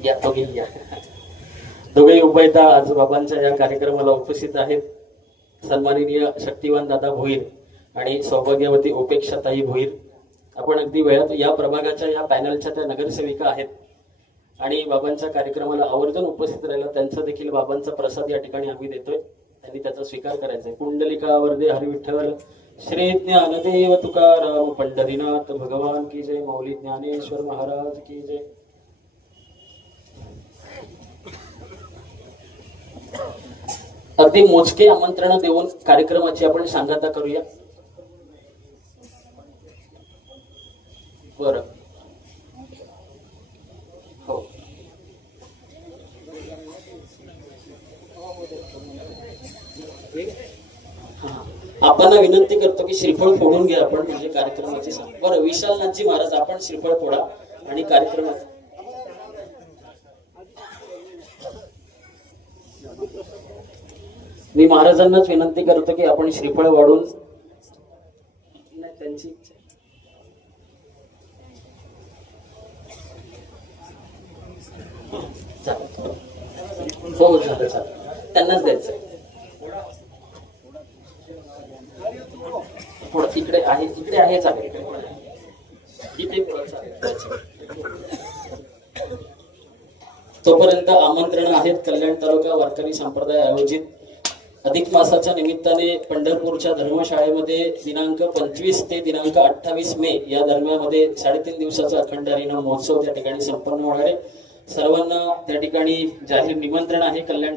या दोघे या दोघेही उभयता आज बाबांच्या या कार्यक्रमाला उपस्थित आहेत. सन्माननीय शक्तिवान दादा भोईर आणि सौभाग्यवती उपेक्षाताई भोईर आपण अगदी वेळात या प्रभागाच्या या पॅनलच्या त्या नगरसेविका आहेत आणि बाबांच्या कार्यक्रमाला आवर्जून उपस्थित राहिला. त्यांचा देखील बाबांचा प्रसाद या ठिकाणी आम्ही देतोय. त्यांनी त्याचा स्वीकार करायचा आहे. पुंडलिका वरदे हरिविठ्ठल श्री ज्ञानदेव तुकाराम पंढरीनाथ भगवान की जय. मौली ज्ञानेश्वर महाराज की जय. अगदी मोजके आमंत्रण देऊन कार्यक्रमाची आपण सांगता करूया. बरं हो आपण विनंती करतो की श्रीफळ फोडून घ्या आपण म्हणजे कार्यक्रमाची बरं. विशालनाथजी महाराज आपण श्रीफळ फोडा आणि कार्यक्रमात मी महाराजांनाच विनंती करतो की आपण श्रीफळ वाढून त्यांची इच्छा चालेल. हो झालं चालेल, त्यांनाच द्यायचं. थोडं तिकडे आहे चालेल, इथे पुढं चालेल. तोपर्यंत आमंत्रण आहेत. कल्याण तालुका वारकरी संप्रदाय आयोजित अधिक मासाच्या निमित्ताने पंढरपूरच्या धर्मशाळेमध्ये दिनांक 25 ते दिनांक 28 मे या दरम्यानमध्ये 3.5 दिवसाचा अखंड हरिनाम महोत्सव त्या ठिकाणी संपन्न होणार आहे. सर्वांना त्या ठिकाणी जाहीर निमंत्रण आहे. कल्याण